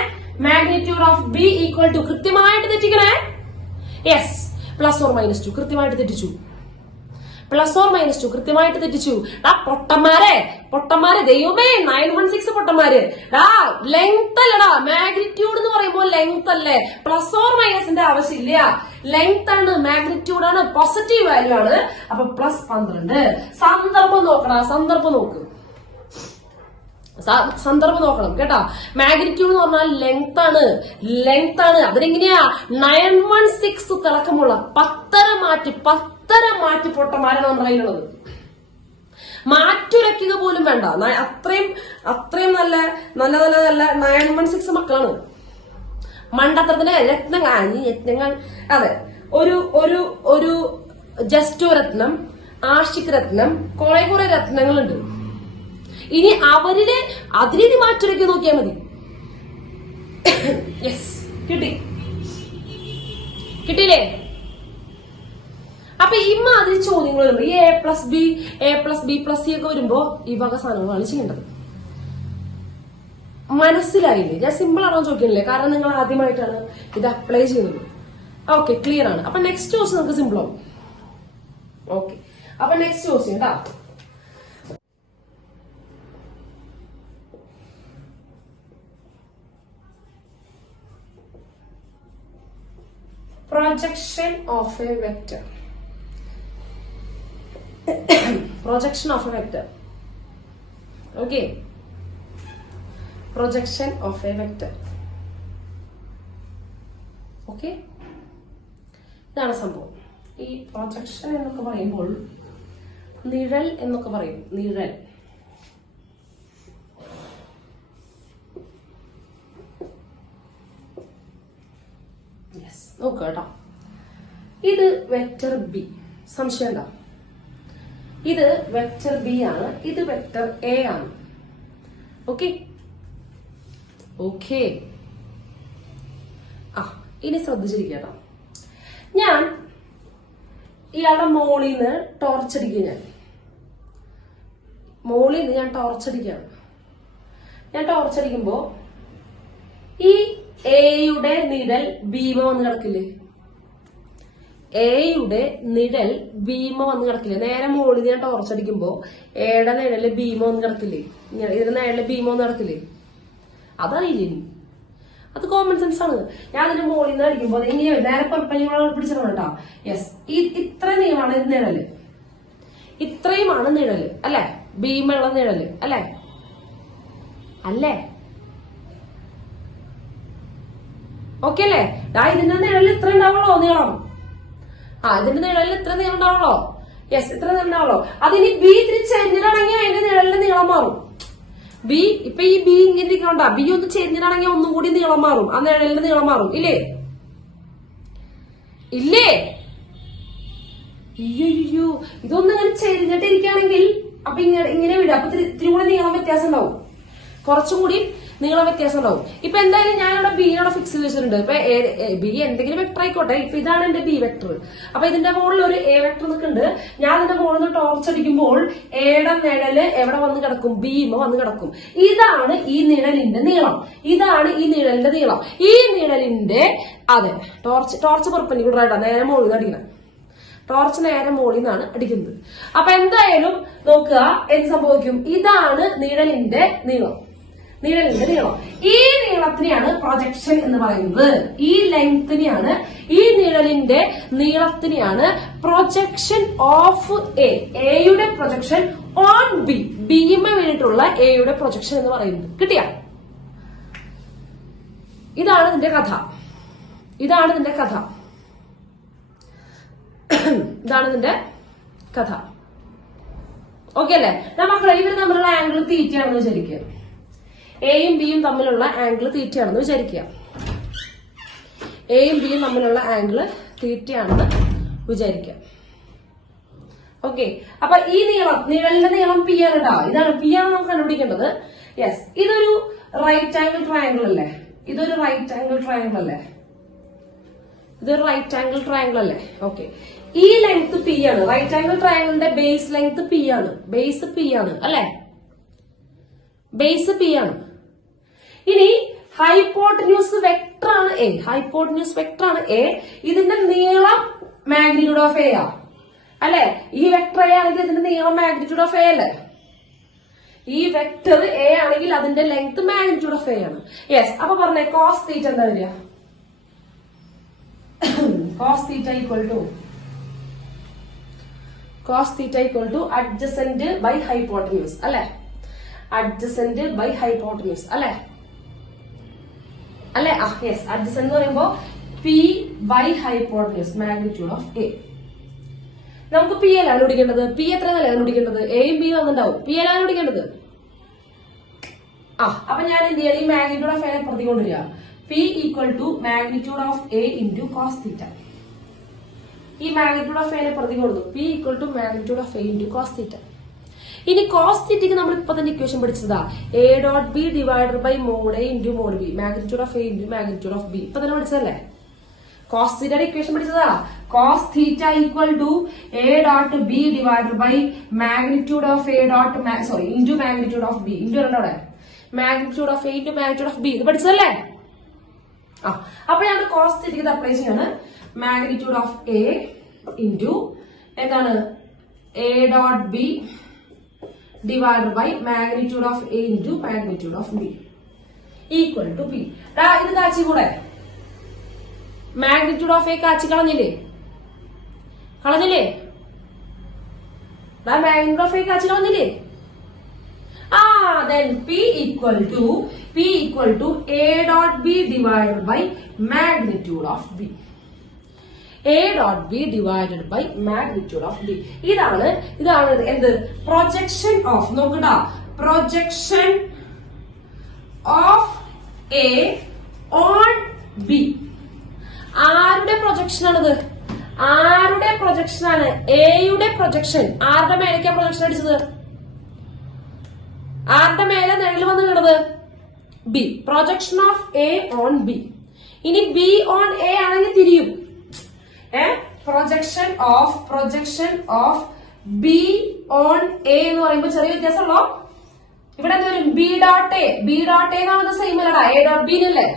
Magnitude of B equal to കൃത്യമായിട്ട് തെറ്റിക്കണേ. യെസ്, പ്ലസ് ഓർ മൈനസ് 2 കൃത്യമായിട്ട് തെറ്റിച്ചു. പ്ലസ് ഓർ മൈനസ് 2 കൃത്യമായിട്ട് തെറ്റിച്ചു. പൊട്ടന്മാരെ ദൈവമേ 916 പൊട്ടന്മാര്. ലെങ്ത് അല്ലടാ, മാഗ്നിറ്റ്യൂഡ് എന്ന് പറയുമ്പോൾ ലെങ്ത് അല്ലേ? പ്ലസ് ഓർ മൈനസിന്റെ ആവശ്യമില്ല. ലെങ്ത് ആണ്, മാഗ്നിറ്റ്യൂഡ് ആണ്, പോസിറ്റീവ് വാല്യൂ ആണ്. അപ്പൊ പ്ലസ് 12. സന്ദർഭം നോക്കടാ, സന്ദർഭം നോക്ക്, സന്ദർഭം നോക്കണം കേട്ടാ. മാഗ്നിറ്റ്യൂഡ് എന്ന് പറഞ്ഞാൽ ലെങ്ത് ആണ്. അതിനെങ്ങനെയാ 916 തിളക്കമുള്ള 10 മാറ്റി പൊട്ടന്മാരാണ് നമ്മുടെ കയ്യിലുള്ളത്. മാറ്റുരയ്ക്കുക പോലും വേണ്ട. അത്രയും നല്ല 916 മക്കളാണ്. മണ്ടത്തരത്തിന് രത്നങ്ങൾ അതെ, ഒരു ജസ്റ്റോ രത്നം, ആഷിക് രത്നം, കുറെ രത്നങ്ങളുണ്ട്. ഇനി അതിനെ മാറ്റുരയ്ക്ക് നോക്കിയാൽ മതി. യെസ്, കിട്ടിയില്ലേ? അപ്പൊ ഇമാതിരി ചോദ്യങ്ങൾ വരുമ്പോ ഈ A plus B plus C ഒക്കെ വരുമ്പോ ഈ വക സാധനങ്ങളാണ് ചെയ്യേണ്ടത്. മനസ്സിലായില്ലേ? ഞാൻ സിമ്പിൾ ആണോ ചോദിക്കണില്ലേ? കാരണം നിങ്ങൾ ആദ്യമായിട്ടാണ് ഇത് അപ്ലൈ ചെയ്യുന്നത്. ഓക്കെ, ക്ലിയർ ആണ്. അപ്പൊ നെക്സ്റ്റ് ക്വസ്റ്റ്യൻ നമുക്ക് സിമ്പിൾ ആവും. ഓക്കെ, അപ്പൊ നെക്സ്റ്റ് ക്വസ്റ്റ്യൻ കേട്ടാ. Projection of a vector. Projection of a vector. Okay. Projection of a vector. Okay. ഇതാണ് സംഭവം. ഈ പ്രൊജക്ഷൻ എന്നൊക്കെ പറയുമ്പോൾ നിഴൽ എന്നൊക്കെ പറയും. നിഴൽ നോക്കുക കേട്ടോ. ഇത് വെക്ടർ ബി, സംശയം ഉണ്ടോ? ഇത് വെക്ടർ ബി ആണ്, ഇത് വെക്ടർ എ ആണ്. ഓക്കെ, ഇനി ശ്രദ്ധിച്ചിരിക്കട്ടോ. ഞാൻ ഇയാളുടെ മോളിൽ നിന്ന് ടോർച്ചടിക്കുക. ഞാൻ ടോർച്ചടിക്കുകയാണ്. ഞാൻ ടോർച്ചടിക്കുമ്പോ ഈ എയുടെ നിഴൽ ബീമ വന്ന് കിടക്കില്ലേ? എയുടെ നിഴൽ ബീമ വന്ന് കിടക്കില്ലേ? നേരെ മുകളിൽ ഞാൻ ടോർച്ചടിക്കുമ്പോ എയുടെ നിഴല് ബീമ വന്ന് കിടക്കില്ലേ? ഇതിന്റെ നിഴല് ബീമ വന്ന് കിടക്കില്ലേ? അതറിയില്ലേ? അത് കോമൺ സെൻസ് ആണ്. ഞാൻ അതിന്റെ മുകളിൽ നിന്ന് അടിക്കുമ്പോൾ ഇങ്ങനെ നേരെ പിടിച്ചിടണം കേട്ടോ. യെസ്, ഇത്ര നീളമാണ് ഇത് നിഴല്, ഇത്രയുമാണ് നിഴല് അല്ലെ? ബീമുള്ള നിഴല് അല്ലെ? ഓക്കെ അല്ലേ? ഇതിന്റെ നിഴലിൽ ഇത്ര ഉണ്ടാവുള്ളോ നീളം? ഇതിന്റെ നിഴലിൽ ഇത്ര നീളം ഉണ്ടാവുള്ളോ? യെസ്, ഇത്ര നീളം ഉണ്ടാവുള്ളോ? അതിന് ബി ഇത്തിരി ചെരിഞ്ഞിട്ടാണെങ്കിൽ അതിന്റെ നിഴലിന്റെ നീളം മാറും. ബി ഇപ്പൊ ഈ ബി ഇങ്ങനെ ഇരിക്കണ്ട, ബി ഒന്ന് ചെരിഞ്ഞിട്ടാണെങ്കിൽ ഒന്നും കൂടി നീളം മാറും. ആ നിഴലിന്റെ നീളം മാറും. ഇല്ലേ? അയ്യോ, ഇതൊന്നും ഇങ്ങനെ ചെരിഞ്ഞിട്ടിരിക്കുകയാണെങ്കിൽ അപ്പൊ ഇങ്ങനെ വിടും. അപ്പൊ ഇത്തിരി കൂടി നീളം വ്യത്യാസം ഉണ്ടാവും, കുറച്ചും കൂടി നീളം വ്യത്യാസം ഉണ്ടാവും. ഇപ്പൊ എന്തായാലും ഞാൻ ഇവിടെ ബിയോടെ ഫിക്സ് ചെയ്ത് വെച്ചിട്ടുണ്ട്. ഇപ്പൊ ബി എന്തെങ്കിലും വെക്ടർ ആയിക്കോട്ടെ. ഇപ്പൊ ഇതാണ് എന്റെ ബി വെക്ടർ. അപ്പൊ ഇതിന്റെ മുകളിൽ ഒരു എ വെക്ടർ നിൽക്കുന്നുണ്ട്. ഞാൻ ഇതിന്റെ മുകളിൽ നിന്ന് ടോർച്ച് അടിക്കുമ്പോൾ എയുടെ നിഴല് എവിടെ വന്ന് കിടക്കും? ബീമ വന്ന് കിടക്കും. ഇതാണ് ഈ നിഴലിന്റെ നീളം. ഈ നിഴലിന്റെ അതെ, ടോർച്ച് പെർപെൻഡിക്കുലർ ആയിട്ടാ നേരെ മുകളിൽ നിന്ന് അടിക്കണം. ടോർച്ച് നേരെ മുകളിൽ നിന്നാണ് അടിക്കുന്നത്. അപ്പൊ എന്തായാലും നോക്കുക എന്ത് സംഭവിക്കും. ഇതാണ് നിഴലിന്റെ നീളം. ഈ നീളത്തിനെയാണ് പ്രൊജക്ഷൻ എന്ന് പറയുന്നത്. ഈ ലെങ്തിനെയാണ്, ഈ നിഴലിന്റെ നീളത്തിനെയാണ് പ്രൊജക്ഷൻ ഓഫ് എയുടെ പ്രൊജക്ഷൻ ഓൺ ബി, ബിയുമ വേണ്ടിയിട്ടുള്ള എയുടെ പ്രൊജക്ഷൻ എന്ന് പറയുന്നത്. കിട്ടിയ ഇതാണ് ഇതിന്റെ കഥ. ഇതാണ് ഇതിന്റെ കഥ. ഇതാണ് ഇതിന്റെ കഥ. ഓക്കെ അല്ലേ? മക്കളെ, ഇവർ തമ്മിലുള്ള ആംഗിൾ തീറ്റയാണെന്ന് വിചാരിക്കുക. എയും ബിയും തമ്മിലുള്ള ആംഗിൾ തീറ്റയാണെന്ന് വിചാരിക്കുക. എയും ബിയും തമ്മിലുള്ള ആംഗിൾ തീറ്റയാണെന്ന് വിചാരിക്കുക. ഓക്കെ. അപ്പൊ ഈ നിഴലിന്റെ നീളം പി ആണ് കേട്ടോ. ഇതാണ് പി ആണ് നമുക്ക് കണ്ടുപിടിക്കേണ്ടത്. യെസ്, ഇതൊരു റൈറ്റ് ആംഗിൾ ട്രയാംഗിൾ അല്ലേ? ഇതൊരു റൈറ്റ് ആംഗിൾ ട്രയാംഗിൾ അല്ലേ? ഇതൊരു റൈറ്റ് ആംഗിൾ ട്രയാംഗിൾ അല്ലേ? ഓക്കെ. ഈ ലെങ്ത് പി ആണ്. റൈറ്റ് ആംഗിൾ ട്രയാംഗിളിന്റെ ബേസ് ലെങ്ത് പി ആണ്. ബേസ് പി ആണ് അല്ലെ? ബേസ് പി ആണ്. ഇനി ഹൈപ്പോട്ടന്യൂസ് വെക്ടർ ആണ് എ. ഹൈപ്പോട്ടന്യൂസ് വെക്ടർ ആണ് എ. ഇതിന്റെ നീളം മാഗ്നിറ്റ്യൂഡ് ഓഫ് എ ആ അല്ലെ? ഈ വെക്ടർ എ ആണെങ്കിൽ ഇതിന്റെ നീളം മാഗ്നിറ്റ്യൂഡ് ഓഫ് എ അല്ലേ? ഈ വെക്ടർ എ ആണെങ്കിൽ അതിന്റെ ലെങ്ത് മാഗ്നിറ്റ്യൂഡ് ഓഫ് എ ആണ്. യെസ്. അപ്പൊ പറഞ്ഞേ, കോസ് തീറ്റ എന്താ വരിക? Cos theta equal to adjacent by hypotenuse അല്ലെ? അഡ്ജസന്റ് ബൈ ഹൈപ്പോട്ടന്യൂസ് അല്ലെ? അല്ലെ? യെസ്. അഡ്ജസന്റ് എന്ന് പറയുമ്പോ P by hypotenuse magnitude of A. നമുക്ക് പി അല്ല കണ്ടുപിടിക്കേണ്ടത്. പി എത്രയെന്നല്ല കണ്ടുപിടിക്കേണ്ടത്. എയും ബിയും വന്നിട്ടുണ്ടാവും. പി അല്ല കണ്ടുപിടിക്കേണ്ടത്. അപ്പൊ ഞാൻ എന്ത് ചെയ്യണം? ഈ മാഗ്നിറ്റ്യൂഡ് ഓഫ് എ പ്രതി കൊണ്ടുവരിക. P equal to magnitude of A into cos theta. ഈ മാഗ്നിറ്റ്യൂഡ് ഓഫ് എനെ പ്രതി കൊടുത്തു. P equal to magnitude of A into cos theta. ഇനി കോസ് തീറ്റയ്ക്ക് നമ്മൾ ഇപ്പൊ തന്നെ ഇക്വേഷൻ പഠിച്ചതാ. A dot B divided by mod A into mod B. Magnitude of A into magnitude of B. ഇപ്പൊ തന്നെ പഠിച്ചതല്ലേ? കോസ് തീറ്റയുടെ ഇക്വേഷൻ പഠിച്ചതാ. Cos theta equal to A dot B divided by magnitude of A dot into magnitude of B. Into രണ്ടോടെ magnitude of A into magnitude of B. ഇത് പഠിച്ചതല്ലേ? അപ്പൊ ഞാൻ കോസ് തീറ്റയ്ക്ക് അപ്ലൈ ചെയ്യാണ്. മാഗ്നിറ്റ്യൂഡ് ഓഫ് എ ഇൻറ്റു എന്താണ്? A dot B divided by magnitude of A into magnitude of B equal to P. ഇത് കാച്ചി കൂടെ മാഗ്നിറ്റ്യൂഡ് ഓഫ് എ കാച്ചി കളഞ്ഞില്ലേ? മാഗ്നിറ്റ്യൂഡ് ഓഫ് എ കാച്ചി കളഞ്ഞില്ലേ? Then P equal to A dot B divided by magnitude of B. A dot B divided by magnitude of B. ഇതാണ് എന്ത്? Projection of. നോക്കട്ടാ, projection of A on B. ആരുടെ projection ആണിത്? ആരുടെ projection ആണ്? എയുടെ projection. ആരുടെ മേലേക്കാ പ്രൊജക്ഷൻ അടിച്ചത്? ആരുടെ മേലെ നിഴൽ വന്ന് വീണത്? B. Projection of A on B. ഇനി ബി ഓൺ എ ആണെങ്കിൽ തിരിയും. Projection of B on A എന്ന് പറയുമ്പോൾ ചെറിയ വ്യത്യാസമുള്ളോ? ഇവിടെ എന്ത് വരും? B dot A. B dot A എന്ന് പറയുന്നത് സെയിം അല്ലടാ, എ ഡോട്ട് ബി അല്ലേ?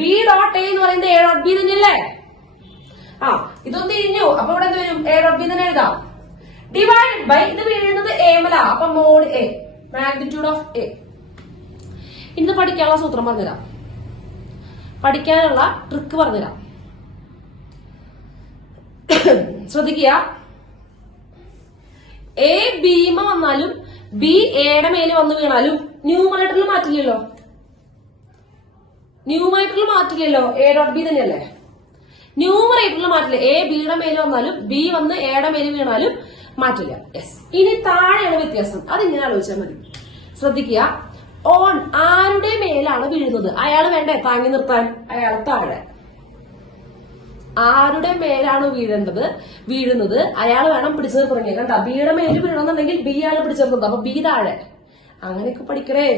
ബി ഡോട്ട് എ എന്ന് പറയുന്നത് എ ഡോട്ട് ബി തന്നെയല്ലേ? ഇതൊന്നും തിരിഞ്ഞു. അപ്പൊ ഇവിടെ എന്ത് വരും? എ ഡോട്ട് ബി തന്നെ എഴുതാം. ഡിവൈഡഡ് ബൈ ഇത് വീഴുന്നത് എ മല. അപ്പൊ mod A, magnitude of A. ഇന്ന് പഠിക്കാനുള്ള സൂത്രം പറഞ്ഞുതരാം. പഠിക്കാനുള്ള ട്രിക്ക് പറഞ്ഞുതരാം. ശ്രദ്ധിക്കുക. എ ബിമ വന്നാലും ബി എയുടെ മേലെ വന്ന് വീണാലും ന്യൂമറേറ്ററിൽ മാറ്റില്ലല്ലോ. എ ഡോട്ട് ബി തന്നെയല്ലേ? ന്യൂമറേറ്ററിൽ മാറ്റില്ല. എ ബിയുടെ മേലെ വന്നാലും ബി വന്ന് എയുടെ മേലെ വീണാലും മാറ്റില്ല. യെസ്. ഇനി താഴെയാണ് വ്യത്യാസം. അതിങ്ങനെ ആലോചിച്ചാൽ മതി. ശ്രദ്ധിക്കുക. ഓൺ ആരുടെ മേലാണ് വീഴുന്നത്? അയാൾ വേണ്ടേ താങ്ങി നിർത്താൻ? അയാൾ താഴെ. ആരുടെ മേലാണ് വീഴുന്നത് അയാൾ വേണം പിടിച്ചു നിർത്തണമെങ്കിൽ. കണ്ട, ബിയുടെ മേല് വീഴണമെന്നുണ്ടെങ്കിൽ ബി ആണ് പിടിച്ചു നിർത്തുന്നത്. അപ്പൊ ബി താഴെ. അങ്ങനെയൊക്കെ പഠിക്കണേ.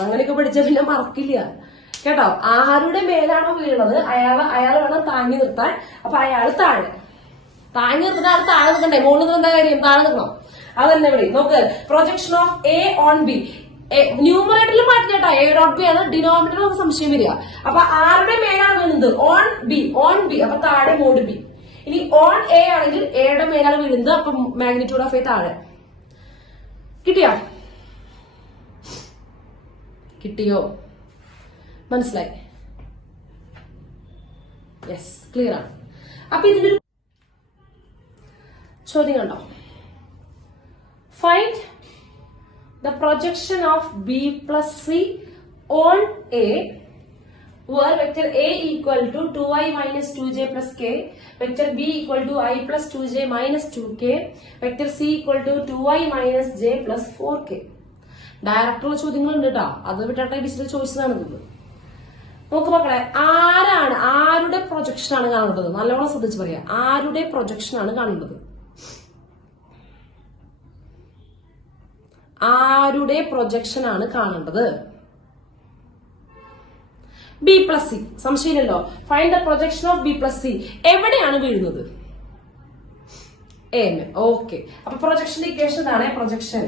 അങ്ങനെയൊക്കെ പഠിച്ച പിന്നെ മറക്കില്ല കേട്ടോ. ആരുടെ മേലാണോ വീഴുന്നത് അയാൾ വേണം താങ്ങി നിർത്താൻ. അപ്പൊ അയാൾ താഴെ. താങ്ങി നിർത്തുന്ന ആൾ താഴെ നിൽക്കണ്ടേ? മുകളിൽ നിന്ന് എന്താ കാര്യം? താഴെ നിൽക്കണം. അതന്നെ ഇവിടെ നോക്ക്. Projection of A on B. ന്യൂമറേറ്ററിൽ മാറ്റില്ല. എ ഡോട്ട് ബി ആണ്. ഡിനോമിനേറ്റർ നമുക്ക് സംശയം വരിക. അപ്പൊ ആരുടെ മേലാണ് വീഴുന്നത്? On B. അപ്പൊ താഴെ മോഡ് ബി. ഇനി ഓൺ എ ആണെങ്കിൽ എയുടെ മേലാണ് വീഴുന്നത്. അപ്പൊ മാഗ്നിറ്റ്യൂഡ് ഓഫ് എ താഴെ. കിട്ടിയോ? മനസ്സിലായി? യെസ്, ക്ലിയർ ആണ്. അപ്പൊ ഇതിന്റെ ഒരു ചോദ്യം കണ്ടോ? Find the projection of B plus C on A where vector A equal to 2i minus 2j plus k, vector B equal to I plus 2j minus 2k, vector C equal to 2i minus j plus 4k. ഡയറക്റ്റുള്ള ചോദ്യങ്ങളുണ്ട് കേട്ടോ, അത് വിട്ടിട്ട് digital choice ആണിത്. നോക്ക് മക്കളെ, ആരുടെ projection ആണ് കാണേണ്ടത്? നല്ലോണം ശ്രദ്ധിച്ച് പറയാ, ആരുടെ പ്രൊജക്ഷൻ ആണ് കാണേണ്ടത്? ആരുടെ പ്രൊജക്ഷൻ ആണ് കാണേണ്ടത്? ബി പ്ലസ് സി, സംശയമില്ലല്ലോ. Find the projection of B plus C. എവിടെയാണ് വീഴുന്നത്? എൻ. ഓക്കെ, അപ്പൊ പ്രൊജക്ഷന്റെ ഇക്വേഷൻ എന്താണ്? Projection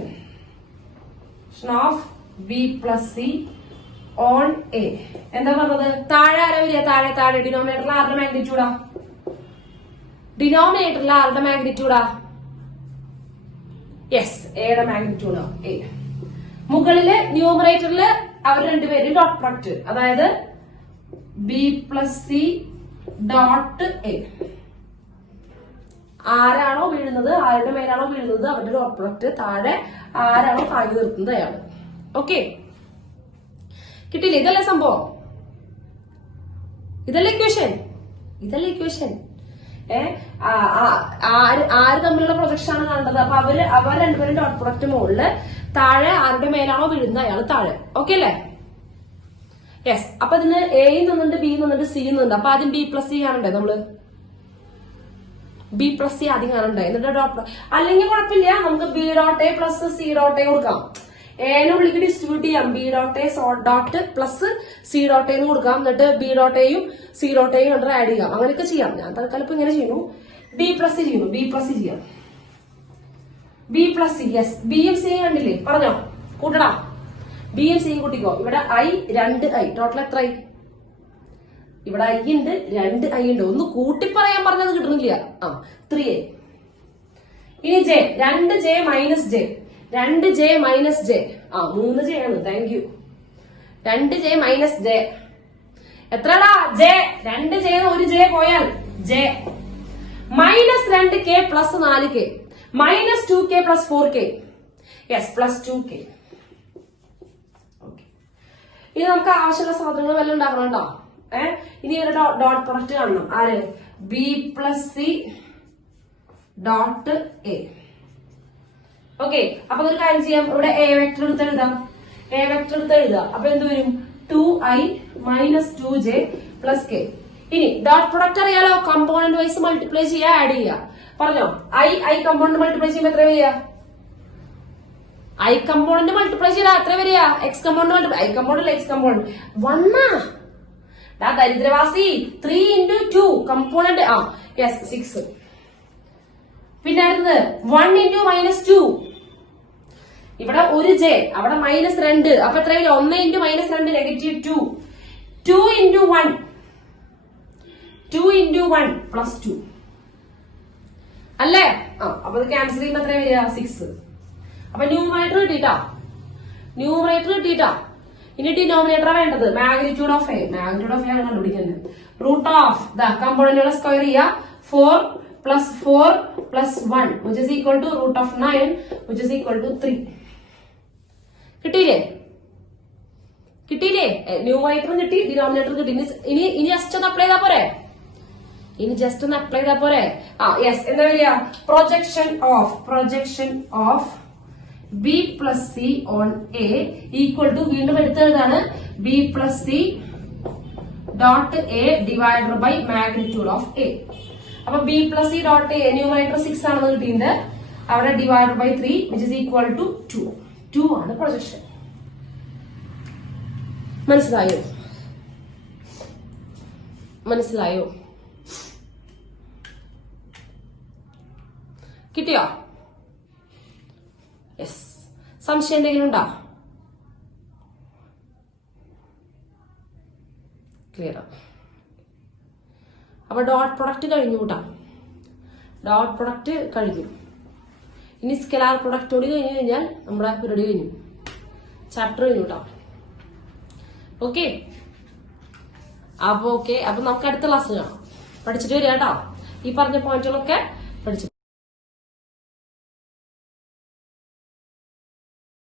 of B plus C on A. എന്താ പറഞ്ഞത്? താഴെ ആരാ വരിക? താഴെ ഡിനോമിനേറ്ററിൽ ആരുടെ മാഗ്നിറ്റ്യൂഡാ? ഡിനോമിനേറ്ററിൽ ആരുടെ മാഗ്നിറ്റ്യൂഡാ? യെസ്, എയുടെ മാഗ്നിറ്റ്യൂഡ് എ. മുകളില് ന്യൂമറേറ്ററില് അവർ രണ്ടുപേരും ഡോട്ട് പ്രൊഡക്റ്റ്, അതായത് B plus C dot A. ആരാണോ വീഴുന്നത്, ആരുടെ മേലാണോ വീഴുന്നത് അവരുടെ ഡോട്ട് പ്രൊഡക്റ്റ്, താഴെ ആരാണോ താങ്ങി നിർത്തുന്നത് അയാള്. ഓക്കെ, കിട്ടിയില്ലേ? ഇതല്ലേ സംഭവം? ഇതല്ലേ ഇക്വേഷൻ? ആര് തമ്മിലുള്ള പ്രൊജക്ഷൻ ആണ് കാണേണ്ടത്? അപ്പൊ അവർ രണ്ടുപേരും ഡോട്ട് പ്രൊഡക്റ്റ് മുകളില്, താഴെ ആരുടെ മേലാണോ വീഴുന്നത് അയാൾ താഴെ. ഓക്കെ അല്ലേ? യെസ്. അപ്പൊ ഇതിന് എയും നിന്നുണ്ട്, ബി നിന്നുണ്ട്, സി നിന്നുണ്ട്. അപ്പൊ ആദ്യം ബി പ്ലസ് സി കാണണ്ടേ നമ്മള്? ബി പ്ലസ് സി ആദ്യം കാണണ്ടേ? എന്നിട്ട് ഡോട്ട്, അല്ലെങ്കിൽ കുഴപ്പമില്ല, നമുക്ക് B dot A plus C dot A കൊടുക്കാം. എനുള്ളിലേക്ക് ഡിസ്ട്രിബ്യൂട്ട് ചെയ്യാം. B dot A dot plus C dot എന്ന് കൊടുക്കാം. എന്നിട്ട് ബി ഡോട്ട് എയും സി ഡോട്ട് എയും കണ്ടർ ആഡ് ചെയ്യാം. അങ്ങനെയൊക്കെ ചെയ്യാം. ഞാൻ തൽക്കാലം ഇപ്പൊ ഇങ്ങനെ ചെയ്യുന്നു. ബി പ്ലസ് സി ചെയ്യുന്നു. ബി പ്ലസ് സി ചെയ്യാം. B plus C. യെസ്, ബിയും സിയും കണ്ടില്ലേ? പറഞ്ഞോ, കൂട്ടടാ. ബിയും സിയും കൂട്ടിക്കോ. ഇവിടെ ഐ, 2i, ടോട്ടൽ എത്ര ഐ? ഇവിടെ ഐ ഉണ്ട്, 2i ഉണ്ട്. ഒന്ന് കൂട്ടി പറയാൻ പറഞ്ഞത് കിട്ടുന്നില്ല. 3a. ഇനി J, 2j minus J, 2j minus J. 3j ആണ്. Thank you. 2j minus J എത്രടാ? ജെ. 2j ഒരു ജെ പോയാൽ J minus 2k plus 4k minus 2k plus 4k. Yes, plus 2k. ഇനി നമുക്ക് ആവശ്യമുള്ള സാധനങ്ങൾ വല്ലതും ഉണ്ടാക്കണം കേട്ടോ. ഇനി ഒരു ഡോട്ട് പ്രൊഡക്റ്റ് കാണണം. ആര്? B plus C dot A. Okay, അപ്പൊ ഒരു കാര്യം ചെയ്യാം. ഇവിടെ എ വെക്ടർ എടുത്ത് എഴുതാം. അപ്പൊ എന്ത് വരും? 2i minus 2j plus k. ഇനി ഡോട്ട് പ്രൊഡക്റ്റ് അറിയാലോ, കമ്പോണന്റ് വൈസ് മൾട്ടിപ്ലൈ ചെയ്യാ, ആഡ് ചെയ്യാ. പറഞ്ഞോ, ഐ കമ്പോണന്റ് മൾട്ടിപ്ലൈ ചെയ്യുമ്പോൾ എത്ര വരിക? ഐ കമ്പോണന്റ് മൾട്ടിപ്ലൈ ചെയ്താൽ എത്ര വരിക? X component multiply, I component X component 1. ദരിദ്രവാസി 3 into 2 component. Yes, 6. പിന്നെ അടുത്തത് 1 into മൈനസ് 2. ഇവിടെ ഒരു ജെ, അവിടെ മൈനസ് 2. അപ്പൊ എത്ര? 1 into minus 2 negative 2. 2 into 1 plus 2 അല്ലേ? അപ്പൊ ഇത് ക്യാൻസൽ ചെയ്യുമ്പോ എത്ര വരിക? 6. അപ്പൊ ന്യൂമറേറ്റർ കിട്ടിട്ടാ. ഇനി ഡിനോമിനേറ്റർ വേണ്ടത്. മാഗ്നിറ്റ്യൂഡ് ഓഫ് എ ആണ് കണ്ടുപിടിക്കുന്നത്. റൂട്ട് ഓഫ് ദ കമ്പോണന്റുകളെ സ്ക്വയർ ചെയ്യുക. 4 plus 4 plus 1 which is equal to root of 9 which is equal to 3. കിട്ടിയില്ലേ? ന്യൂമറേറ്ററും കിട്ടി, ഡിനോമിനേറ്ററും കിട്ടി. ഇനി ജസ്റ്റ് ഒന്ന് അപ്ലൈ ചെയ്താൽ പോരെ? യെസ്. എന്താ വരിക? Projection of B plus C on A equal to, വീണ്ടും എടുത്തതാണ്, B plus C dot A divided by magnitude of A. അപ്പൊ B plus C dot A numerator 6 ആണെന്ന് കിട്ടിയിട്ടുണ്ട്. അവിടെ divided by 3 which is equal to 2 ആണ് projection. മനസ്സിലായോ? കിട്ടിയോ? Yes. സംശയം എന്തെങ്കിലും ഉണ്ടോ? ക്ലിയർ. അപ്പൊ ഡോട്ട് പ്രൊഡക്റ്റ് കഴിഞ്ഞു കൂട്ടാ. ഇനി സ്കെലാർ പ്രൊഡക്റ്റ് കൂടി കഴിഞ്ഞു കഴിഞ്ഞാൽ നമ്മുടെ പീരീഡ് കഴിഞ്ഞു, ചാപ്റ്റർ കഴിഞ്ഞു കൂട്ടാ. ഓക്കെ, അപ്പൊ നമുക്ക് അടുത്ത ക്ലാസ് കാണാം. പഠിച്ചിട്ട് വരിക കേട്ടോ. ഈ പറഞ്ഞ പോയിന്റുകളൊക്കെ